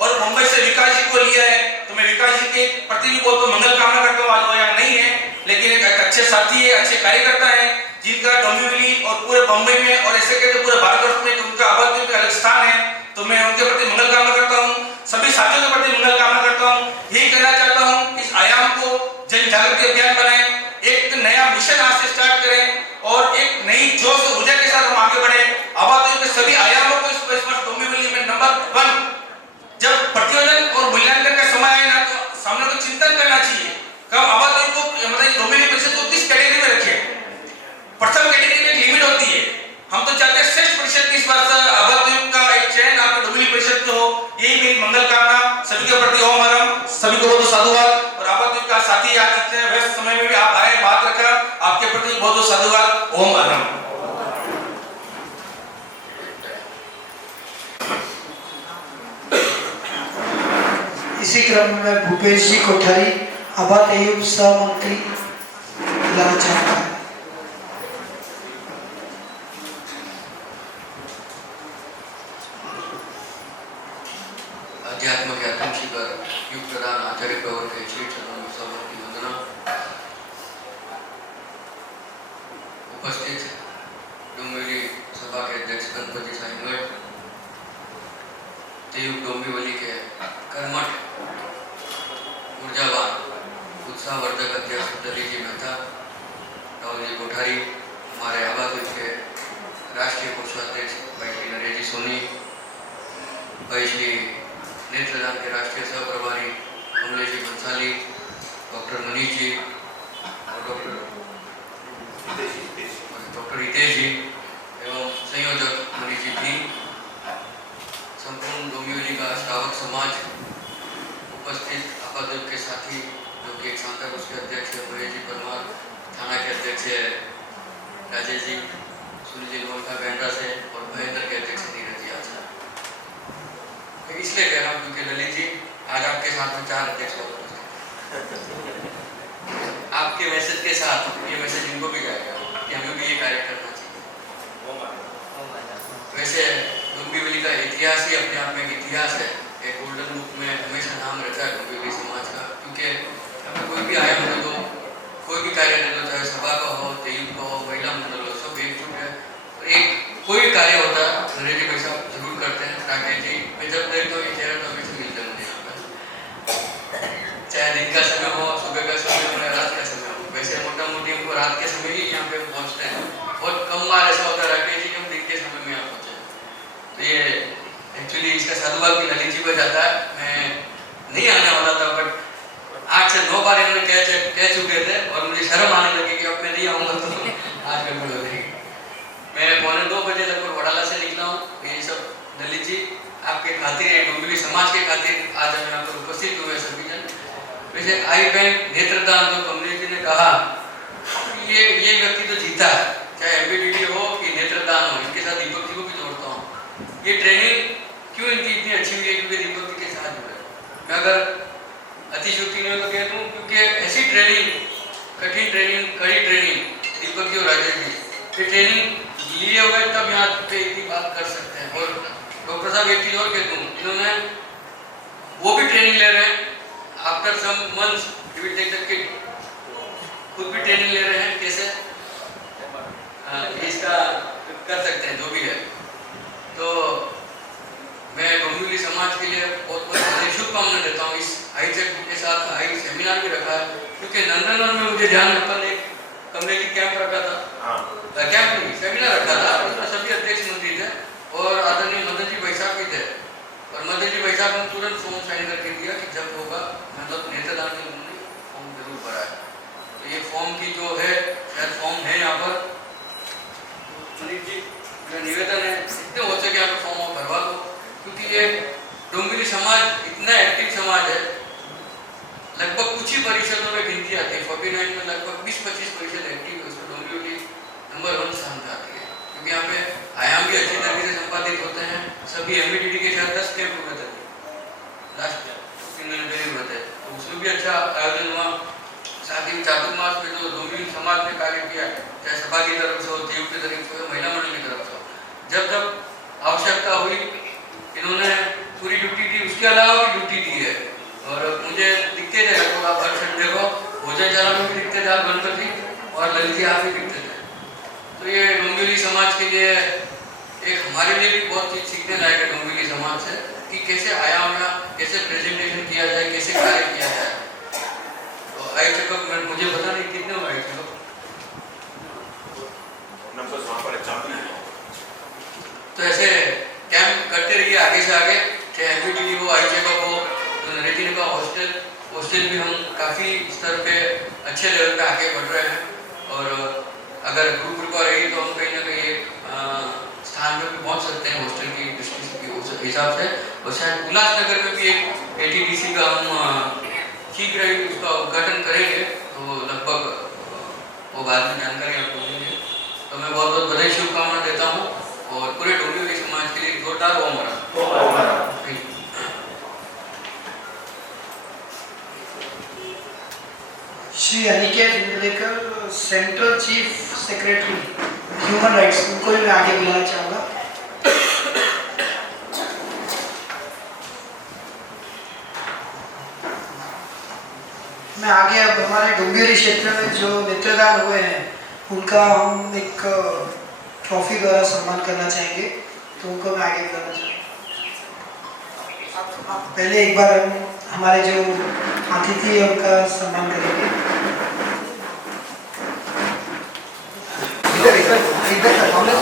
और मुंबई से विकास जी को लिया है। तो मैं विकास जी के प्रति भी बहुत मंगल कामना करता हूँ। आज वो यहाँ नहीं है, लेकिन एक अच्छे साथी है, अच्छे कार्यकर्ता है, जिनका डोंबिवली और पूरे बम्बई में और ऐसे कहते पूरे भारतवर्ष में उनका आबाद द्वीप में अलग स्थान है। तो मैं उनके प्रति मंगल कामना करता हूँ, सभी साथियों के प्रति मंगल कामना करता हूँ। यही कहना चाहता हूँ, इस आयाम को जन जागृति अभियान बनाएं, एक नया मिशन आज से स्टार्ट करें और एक नई जोश और ऊर्जा के साथ हम आगे बढ़े। आबादी के सभी आयामों को इस वर्ष डोंबिवली में नंबर 1 जब प्रतियोजन और मूल्यांकन का समय आए ना, तो सामने को चिंतन करना चाहिए कब आबादी को मतलब डोंबिवली परिषद को किस कैटेगरी में रखें। प्रथम कैटेगरी में एक लिमिट होती है, हम तो चाहते हैं श्रेष्ठ परिषद इस वर्ष आबादी का एक चयन आपके डोंबिवली परिषद में हो। यही मेरी मंगल कामना, सभी के प्रति ओम हरम, सभी को बहुत साधुवाद। और आबादी का साथी आज इतने व्यस्त समय में भी आप आए, बात रखा, आपके प्रति बहुत बहुत साधुवाद, ओम हरम। इसी क्रम में भूपेश जी कोठारी आबाद आयुक्त सह मंत्री बुलाना चाहता है। अध्यात्म के आकांक्षी पर युग प्रधान आचार्य गौर के जयश्री चरण सभा की वंदना। उपस्थित डोंबिवली सभा के अध्यक्ष गणपति साईंगढ़, तेयुग डोंबिवली के कर्मठ, ऊर्जावान, उत्साहवर्धक अध्यक्ष ललित जी मेहता, राहुल जी कोठारी, हमारे आबाद के राष्ट्रीय कोषाध्यक्ष भाई श्री नरेश जी सोनी, भाई श्री नेत्रदान के राष्ट्रीय सह प्रभारी कमलेश जी बंसाली, डॉक्टर मनीष जी और डॉक्टर रितेश जी एवं संयोजक मनीष जी भी, संपूर्ण डोंबिवली का श्रावक समाज, उपस्थित आपादक के साथी जो कि एक सांता उसके अध्यक्ष है महेश जी परमार, थाना के अध्यक्ष है राजेश जी, सुनील जी गोलका बैंड्रा से और महेंद्र के अध्यक्ष नीरज जी आज। इसलिए कह रहा हूँ क्योंकि ललित जी आज आपके साथ में 4 अध्यक्ष और आपके मैसेज के साथ ये मैसेज इनको भी जाएगा कि हमें भी ये कार्य करना चाहिए। वैसे डोंबिवली का इतिहास ही अपने आप में एक इतिहास है, एक गोल्डन बुक में हमेशा नाम रहता है डोंबिवली समाज का, क्योंकि हमें कोई भी आयाम दे दो, कोई भी कार्य दे दो, चाहे सभा का हो, तेयुग का हो, महिला मंडल हो, सब एकजुट है। और एक कोई भी कार्य होता है नरेश जी भाई साहब जरूर करते हैं। राकेश जी मैं जब देखता हूँ ये चेहरा तो हमेशा मिलते मुझे यहाँ पर, चाहे दिन का समय हो, सुबह का समय हो या रात का समय हो। वैसे मोटा मोटी हमको रात के समय ही यहाँ पे पहुँचते हैं, बहुत कम बार ऐसा होता है राकेश जी हम दिन के समय में यहाँ पहुँचे। तो ये एक्चुअली इसका साधुवाद भी ललित जी को जाता है। मैं नहीं आने वाला था बट 8 से 9 बार इन्होंने कह चुके थे और मुझे शर्म आने लगी कि अब मैं नहीं आऊँगा तो आज गड़बड़ हो जाएगी। मैं 1:45 बजे लगभग वडाला से निकला हूँ। ये सब ललित जी आपके खातिर, डोंबिवली समाज के खातिर आज हम यहाँ पर उपस्थित हुए सभी जन। वैसे आई बैंक नेत्रदान जो कमलेश जी ने कहा, ये व्यक्ति तो जीता है, चाहे एमबीडीडी हो कि नेत्रदान हो। इनके साथ दीपक जी को भी जोड़ता हूँ। ये ट्रेनिंग क्यों इनकी इतनी अच्छी हुई है? क्योंकि दीपक जी के साथ जुड़े। मैं अगर अतिशयोक्ति नहीं तो कह दूँ क्योंकि ऐसी ट्रेनिंग, कठिन ट्रेनिंग, कड़ी ट्रेनिंग दीपक जी और राजेश जी ये ट्रेनिंग लिए हुए तब यहाँ पे इतनी बात कर सकते हैं। और डॉक्टर साहब एक चीज और कह दूँ, इन्होंने वो भी ट्रेनिंग ले रहे हैं। After some months you will take the kit, खुद भी ट्रेनिंग ले रहे हैं कैसे इसका कर सकते हैं जो भी है। तो मैं डोंबिवली समाज के लिए बहुत बहुत शुभकामनाएं देता हूँ। इस आई चेक के साथ आई सेमिनार भी रखा है क्योंकि नंदनवन में मुझे ध्यान में अपन एक कम्युनिटी कैंप रखा था, कैंप नहीं सेमिनार रखा था, उसमें सभी अध्यक्ष मंत्री थे और आदरणीय मदन जी भाई साहब भी थे। और मदन जी भाई साहब ने तुरंत फॉर्म साइन करके दिया कि जब होगा, मतलब नेत्रदान के उन्होंने फॉर्म जरूर भरा है। तो ये फॉर्म की जो है शायद फॉर्म है यहाँ पर, सुनील जी मेरा निवेदन है जितने हो सके यहाँ पर फॉर्म भरवा दो, क्योंकि ये डोंबिवली समाज इतना एक्टिव समाज है। लगभग कुछ ही परिषदों में गिनती आती है, 49 में लगभग 20-25 परिषद एक्टिव है, उसमें डोंबिवली नंबर 1 स्थान पे आती है। क्योंकि यहाँ पे आयाम भी अच्छी तरीके से संपादित होते हैं। सभी एमबीडीडी के साथ 10 कैंप हुए थे लास्ट 3 महीने पहले हुए थे, तो उसमें भी अच्छा आयोजन हुआ। साथ ही चातुर्मास में जो डोंबिवली समाज ने कार्य किया, चाहे सभा की तरफ से हो, तेयुग की तरफ से हो, महिला मंडल की तरफ से हो, जब जब आवश्यकता हुई इन्होंने पूरी ड्यूटी दी, उसके अलावा भी ड्यूटी दी है। और मुझे दिखते थे लगभग आप हर संडे को भोजनशाला में भी दिखते थे आप गणपति, और ललित जी आप भी दिखते थे। तो ये डोंबिवली समाज के लिए एक हमारे लिए भी बहुत चीज सीखने लायक है डोंबिवली समाज से, कि कैसे आयाम या कैसे प्रेजेंटेशन किया जाए, कैसे कार्य किया जाए। तो आई चेकअप में मुझे पता नहीं कितने हुआ आई चेकअप, तो ऐसे कैंप करते रहिए आगे से आगे, चाहे एमबीडीडी हो, आई चेकअप हो, तो नरेटिव का हॉस्टल भी हम काफ़ी स्तर पे अच्छे लेवल पे आगे बढ़ रहे हैं। और अगर ग्रुप रुका रही तो हम कहीं ना कहीं एक स्थान पे भी पहुंच सकते हैं हॉस्टल की दृष्टि के हिसाब से। और शायद उल्लासनगर में भी एक एटीडीसी का हम शीघ्र ही उसका उद्घाटन करेंगे, तो लगभग वो बाद में जानकारी आपको देंगे। तो मैं बहुत बहुत बधाई शुभकामना देता हूँ और पूरे डोंबिवली समाज के लिए जोरदार ओम हरा। Shri Aniket Indrekar, central chief secretary human rights, उनको भी मैं आगे बुलाना चाहूँगा। मैं आगे अब हमारे डोंबिवली क्षेत्र में जो नेत्रदान हुए हैं उनका हम एक ट्रॉफी द्वारा सम्मान करना चाहेंगे, तो उनको मैं आगे बुलाना चाहूँगा। पहले एक बार हम हमारे जो अतिथि है उनका सम्मान करेंगे। इधर हमने आप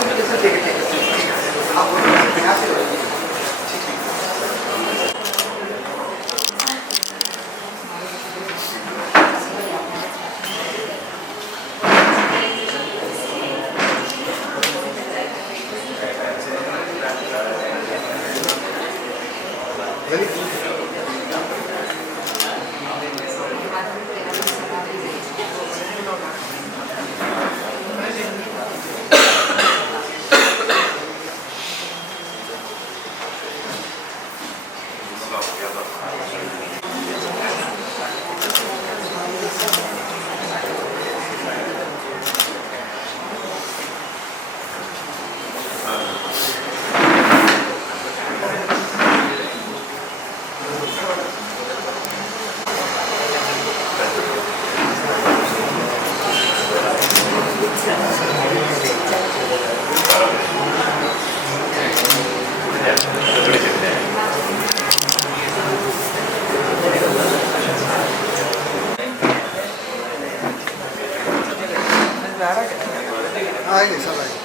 आएंगे सब आएंगे।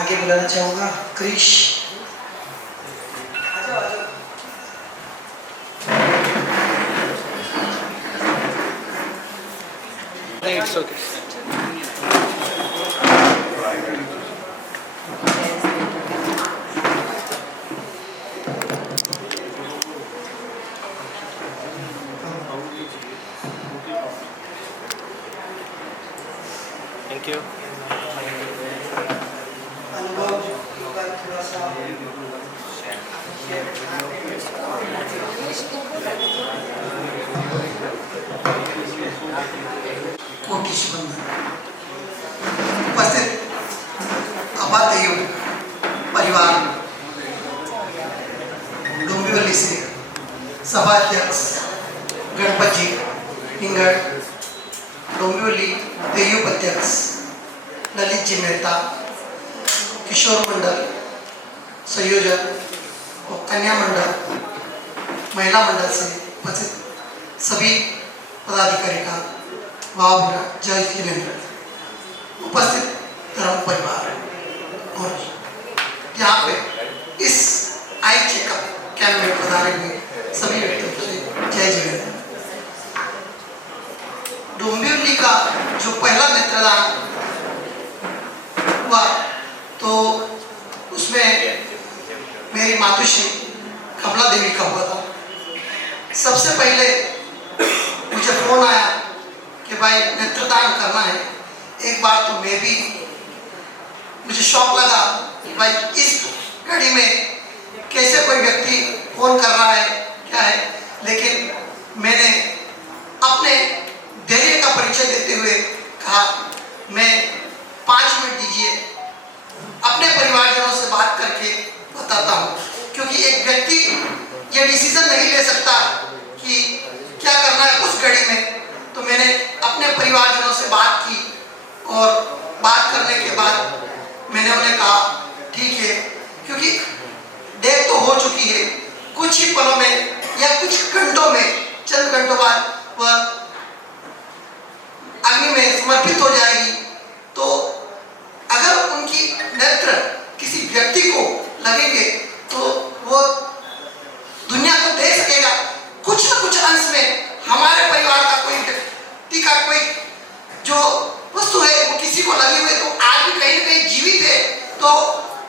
आगे बुलाना चाहूँगा Krrish. It's okay. Thank you. अनुभव का थोड़ा सा कोटि शुभंदन उपस्थित अभातेयु परिवार डोंबिवली से सभाध्यक्ष गणपत जी इंगड़, डोंबिवली तेयू अध्यक्ष ललित जी मेहता, किशोर मंडल संयोजक और कन्या मंडल महिला मंडल से उपस्थित सभी पदाधिकारी का भावभरा जय जिनेन्द्र, उपस्थित धर्म परिवार और यहाँ पे इस आई चेकअप कैंप में पधारे हुए सभी व्यक्तियों से जय जिनेन्द्र। डोंबिवली का जो पहला नेत्रदान हुआ तो उसमें मेरी मातुश्री कमला देवी का हुआ था। सबसे पहले मुझे फोन आया कि भाई नेत्रदान करना है। एक बार तो मैं भी, मुझे शौक लगा कि भाई इस घड़ी में कैसे कोई व्यक्ति फोन कर रहा है क्या है, लेकिन मैंने अपने धैर्य का परिचय देते हुए कहा मैं 5 मिनट दीजिए, अपने परिवारजनों से बात करके बताता हूँ, क्योंकि एक व्यक्ति ये डिसीजन नहीं ले सकता कि क्या करना है उस घड़ी में। तो मैंने अपने परिवारजनों से बात की और बात करने के बाद मैंने उन्हें कहा ठीक है, क्योंकि डेथ तो हो चुकी है, कुछ ही पलों में या कुछ घंटों में, चंद घंटों बाद वह अग्नि में समर्पित हो जाएगी। तो अगर उनकी नेत्र किसी व्यक्ति को लगेंगे तो वो दुनिया को देख सकेगा। कुछ न कुछ अंश में हमारे परिवार का कोई व्यक्ति का कोई जो वस्तु है वो किसी को लगी हुई, तो आज भी कहीं न कहीं जीवित है, तो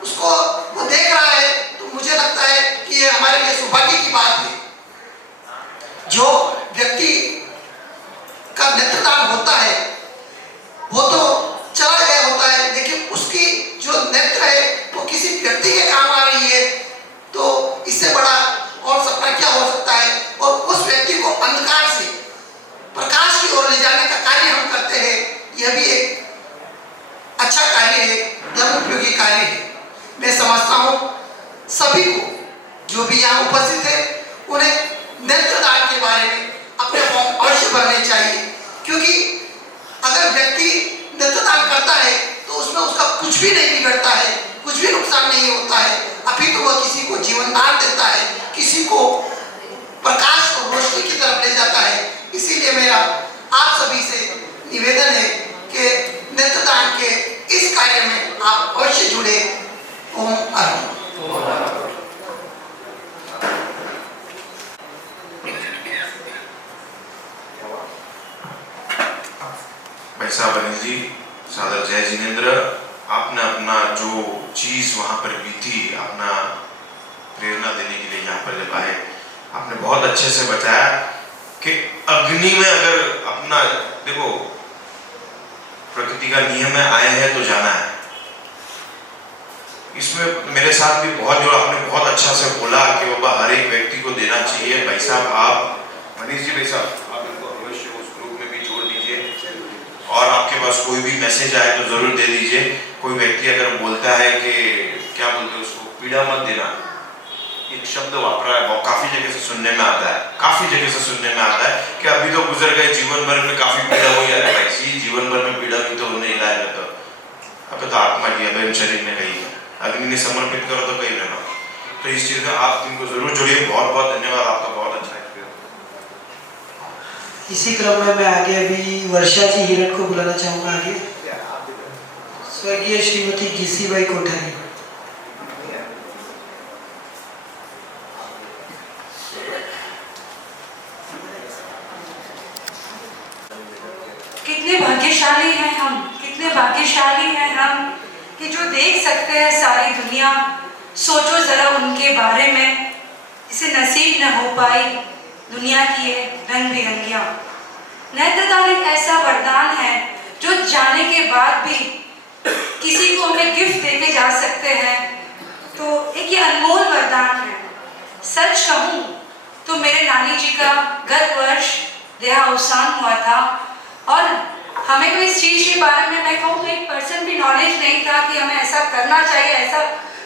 उसको वो देख रहा है। तो मुझे लगता है कि ये हमारे लिए सौभाग्य की बात है। अपने फॉर्म अवश्य भरने चाहिए, क्योंकि अगर व्यक्ति नेत्रदान करता है तो उसमें उसका कुछ भी नहीं बिगड़ता है, कुछ भी नुकसान नहीं होता है, अभी तो वह किसी को जीवन दान देता है, किसी को प्रकाश और रोशनी की तरफ ले जाता है। इसीलिए मेरा आप सभी से निवेदन है कि नेत्रदान के इस कार्य में आप अवश्य जुड़े। ओम अरहम। भाई साहब अनिल जी, सादर जय जिनेंद्र, आपने अपना जो चीज वहां पर बीती, अपना प्रेरणा देने के लिए यहाँ पर जब आए, आपने बहुत अच्छे से बताया कि अग्नि में अगर अपना देखो प्रकृति का नियम है, आए हैं तो जाना है। इसमें मेरे साथ भी बहुत जो आपने बहुत अच्छा से बोला कि बाबा हर एक व्यक्ति को देना चाहिए। भाई साहब आप मनीष जी, भाई साहब आप इनको अवश्य उस ग्रुप में भी जोड़ दीजिए और आपके पास कोई भी मैसेज आए तो जरूर दे दीजिए। कोई व्यक्ति अगर बोलता है कि क्या बोलते हैं उसको, पीड़ा मत देना, एक शब्द वापरा है, काफी जगह से सुनने में आता है, काफी जगह से सुनने में आता है कि अभी तो गुजर गए, जीवन भर में काफी पीड़ा हुई है। भाई जी, जीवन भर में पीड़ा भी तो उन्हें इलाज है, तो अब तो आत्मा की अभय शरीर ने कही है, अग्नि ने समर्पित करो तो कहीं रहना। तो इस चीज में आप इनको जरूर जुड़िए। बहुत बहुत धन्यवाद आपका, बहुत अच्छा एक्सपीरियंस। इसी क्रम में मैं आगे अभी वर्षा जी हिरण को बुलाना चाहूँगा आगे। स्वर्गीय श्रीमती घीसीबाई कोठारी। कितने भाग्यशाली हैं हम, कितने भाग्यशाली हैं हम कि जो देख सकते हैं सारी दुनिया। सोचो जरा उनके बारे में, जिसे नसीब न हो पाई दुनिया की ये रंग बिरंगियां। नेत्रदान एक ऐसा वरदान है जो जाने के बाद भी किसी को हमें गिफ्ट देके जा सकते हैं, तो एक ये अनमोल वरदान है। सच कहूँ तो मेरे नानी जी का गत वर्ष देहावसान हुआ था और हमें तो इस चीज के बारे में, मैं कहूँ तो 1% भी नॉलेज नहीं था कि हमें ऐसा करना चाहिए, ऐसा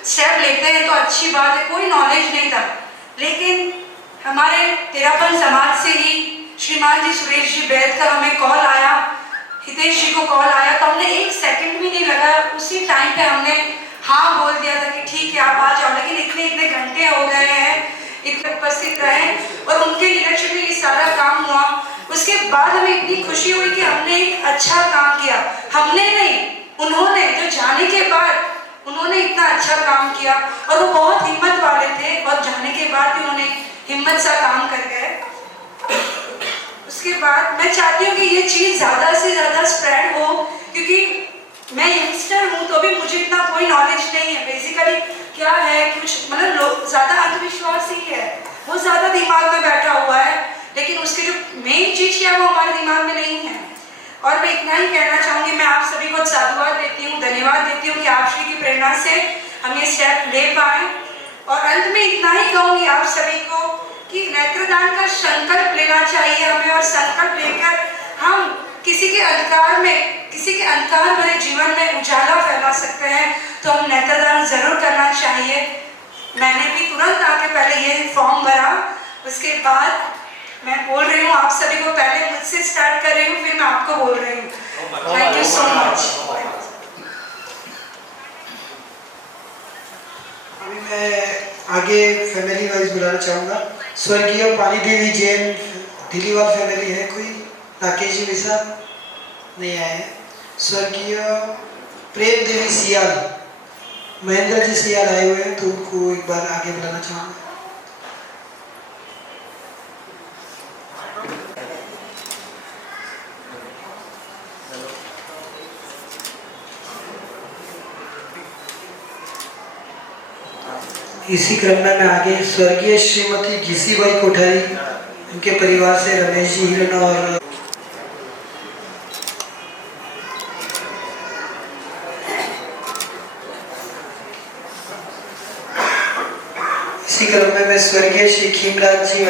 स्टेप लेते हैं तो अच्छी बात है, कोई नॉलेज नहीं था। लेकिन हमारे तेरापन समाज से ही श्रीमान जी सुरेश जी बैद का हमें कॉल आया, हितेश जी को कॉल आया, तो हमने 1 सेकंड भी नहीं लगा, उसी टाइम पे हमने हाँ बोल दिया था कि ठीक है आप आ जाओ। लेकिन इतने घंटे हो गए हैं, इतने उपस्थित रहे और उनके लीडरशिप में ये सारा काम हुआ। उसके बाद हमें इतनी खुशी हुई कि हमने एक अच्छा काम किया। हमने नहीं, उन्होंने, जो जाने के बाद उन्होंने इतना अच्छा काम किया और वो बहुत हिम्मत वाले थे और जाने के बाद भी उन्होंने हिम्मत सा काम कर गए। उसके बाद मैं चाहती हूँ कि ये चीज़ ज़्यादा से ज़्यादा स्प्रेड हो, क्योंकि मैं यंगस्टर हूँ तो भी मुझे इतना कोई नॉलेज नहीं है। बेसिकली क्या है, कुछ मतलब लोग ज़्यादा अंधविश्वास ही है, वो ज़्यादा दिमाग में बैठा हुआ है, लेकिन उसके जो मेन चीज़ क्या है वो हमारे दिमाग में नहीं है। और मैं इतना ही कहना चाहूँगी, मैं आप सभी को साधुवाद देती हूँ, धन्यवाद देती हूँ कि आप श्री की प्रेरणा से हम ये स्टेप ले पाए। और अंत में इतना ही कहूँगी आप सभी को कि नेत्रदान का संकल्प लेना चाहिए हमें, और संकल्प लेकर हम किसी के अंधकार भरे जीवन में उजाला फैला सकते हैं। तो हम नेत्रदान जरूर करना चाहिए। मैंने भी तुरंत आके पहले ये फॉर्म भरा, उसके बाद मैं बोल रही हूँ आप सभी को, पहले मुझसे स्टार्ट कर रही हूँ, फिर मैं आपको बोल रही हूँ। Thank you so much. अभी मैं आगे फैमिली वाइज बुलाना चाहूँगा। स्वर्गीय पानी देवी जैन दिलीवाल फैमिली है कोई? राकेश जी साहब नहीं आए हैं। स्वर्गीय प्रेम देवी सियाल, महेंद्र जी सियाल आए हुए हैं, तो उनको एक बार आगे बुलाना चाहूँगा। इसी क्रम में मैं आगे स्वर्गीय श्रीमती घीसीबाई कोठारी, उनके परिवार से रमेश जी हिरण और इसी क्रम में मैं स्वर्गीय श्री खीमराज जी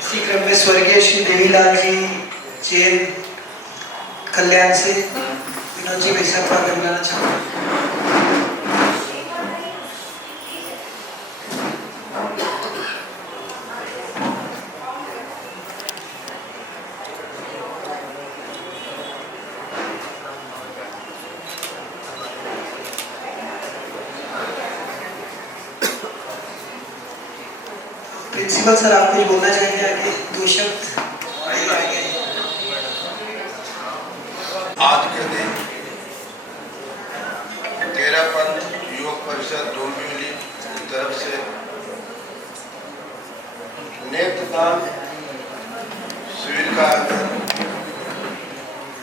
इसी क्रम कार्यक्रम में स्वर्गीय श्री देवीलाल जी जैन कल्याण से विनोद जी वैसा को आगे बुलाना चाहूँगा। प्रिंसिपल सर, आप कुछ बोलना चाहेंगे आगे? दो शब्द। आज के दिन तेरापंथ युवक परिषद डोंबिवली की तरफ से नेत्रदान शिविर का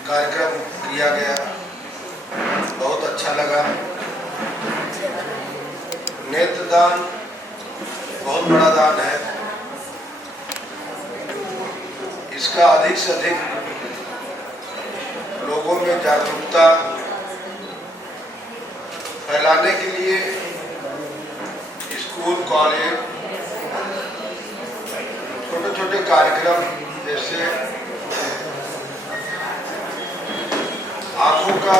कार्यक्रम किया गया, बहुत अच्छा लगा। नेत्रदान बहुत बड़ा दान है, इसका अधिक से अधिक लोगों में जागरूकता फैलाने के लिए स्कूल, कॉलेज, छोटे छोटे कार्यक्रम जैसे आँखों का,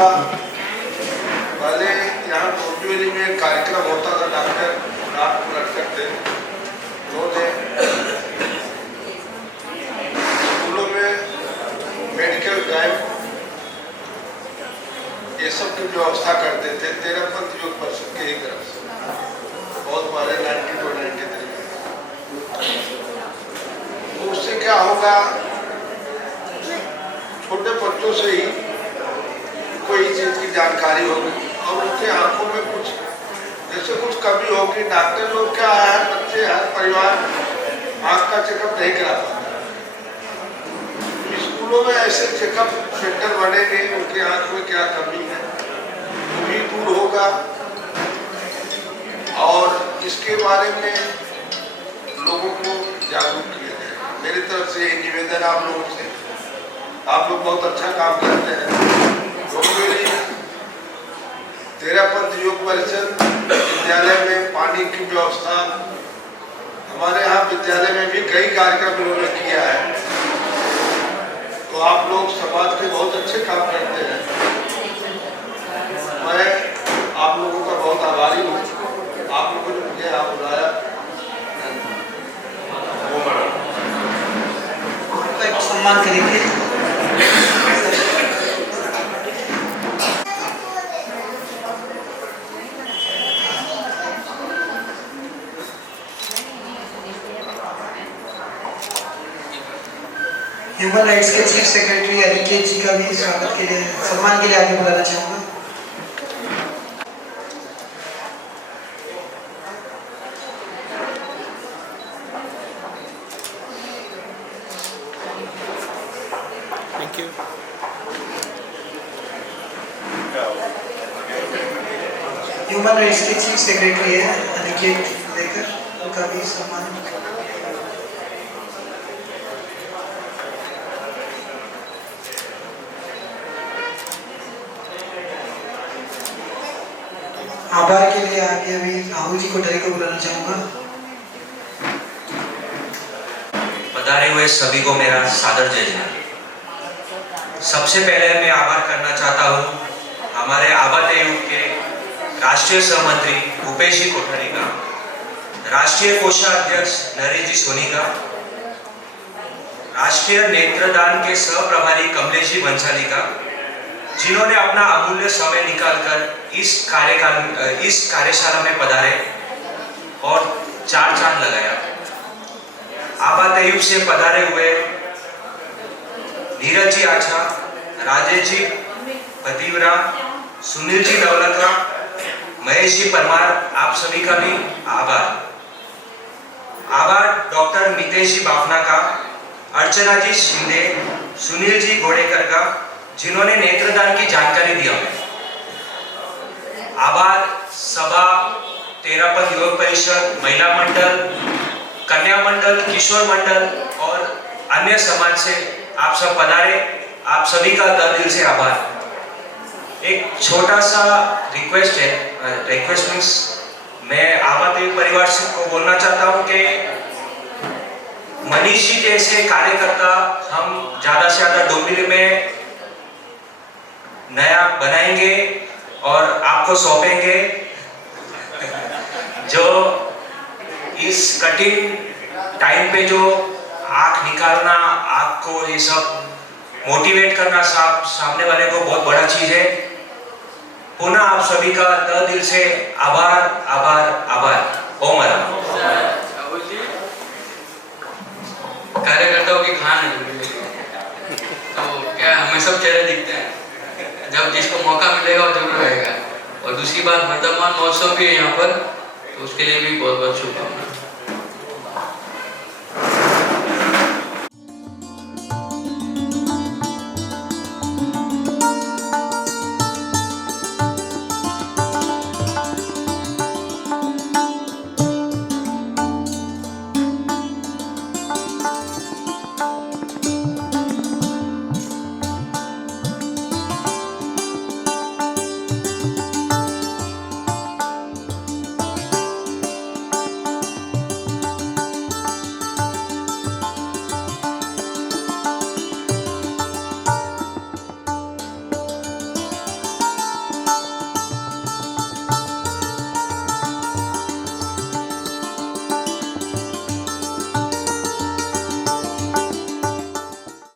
पहले यहाँ डोंबिवली में एक कार्यक्रम होता था, डॉक्टर रात को लटकते थे, उन्होंने स्कूलों में मेडिकल कैंप ये सब की व्यवस्था करते थे तेरापंथ युवक परिषद के ही तरफ से, बहुत पहले 92 93 तो उससे क्या होगा, छोटे बच्चों से ही कोई चीज की जानकारी होगी और उनके आंखों में कुछ जैसे कुछ कमी होगी। डॉक्टर लोग क्या है, बच्चे हर परिवार आँख का चेकअप नहीं करा पाते। स्कूलों में ऐसे चेकअप सेंटर बनेंगे, उनके आँख में क्या कमी है वो भी दूर होगा और इसके बारे में लोगों को जागरूक किया जाएगा। मेरी तरफ से यही निवेदन आप लोगों से, आप लोग बहुत अच्छा काम करते हैं। तेरापंथ युवक परिषद विद्यालय में पानी की व्यवस्था, हमारे यहाँ विद्यालय में भी कई कार्यक्रम उन्होंने किया है, तो आप लोग समाज के बहुत अच्छे काम करते हैं। मैं आप लोगों का बहुत आभारी हूँ, आप लोगों ने मुझे यहाँ बुलाया। सम्मान करेंगे। ह्यूमन राइट्स के चीफ सेक्रेटरी अनिकेत जी का भी स्वागत के लिए, सम्मान के लिए आगे बुलाना चाहूँगा। Thank you. ह्यूमन राइट्स के चीफ सेक्रेटरी है अनिकेत लेकर, उनका भी सम्मान। आभार के लिए आगे अभी राहुल जी कोठारी को बुलाना चाहूँगा। पधारे हुए सभी को मेरा सादर जय जयकार। सबसे पहले मैं आभार करना चाहता हूँ हमारे आबाद आयोग के राष्ट्रीय सहमंत्री भूपेश जी कोठारी का, राष्ट्रीय कोषाध्यक्ष नरेश जी सोनी का, राष्ट्रीय नेत्रदान के सह-प्रभारी कमलेश जी बंसाली का, जिन्होंने अपना अमूल्य समय निकालकर इस कार्यशाला में पधारे और चार चांद लगाया। आबाद आयुब से पधारे हुए नीरज जी आचा, राजेश जी पतिवरा, सुनील जी दौलतरा, महेश जी परमार, आप सभी का भी आभार। आभार डॉक्टर मितेश जी बाफना का, अर्चना जी शिंदे, सुनील जी घोड़ेकर का, जिन्होंने नेत्रदान की जानकारी दी हमें। आभार सभा, तेरापंथ युवक परिषद, महिला मंडल, कन्या मंडल, किशोर मंडल और अन्य समाज से आप सब पधारे, आप सभी का तहे दिल से आभार। एक छोटा सा रिक्वेस्ट है, रिक्वेस्ट मीन्स मैं आबाद परिवार से को बोलना चाहता हूँ कि मनीष जी जैसे कार्यकर्ता हम ज्यादा से ज्यादा डोंबिवली में नया बनाएंगे और आपको सौंपेंगे, जो इस कठिन टाइम पे जो आंख निकालना, आंख को ये सब मोटिवेट करना सामने वाले को बहुत बड़ा चीज है। पुनः आप सभी का तहे दिल से आभार आभार आभार। ओम राम। कार्यकर्ताओं की खान है तो क्या हमें सब चेहरे दिखते हैं, जब जिसको मौका मिलेगा वो जरूर रहेगा। और दूसरी बात वर्धमान महोत्सव भी है यहाँ पर, तो उसके लिए भी बहुत बहुत शुभकामनाएं।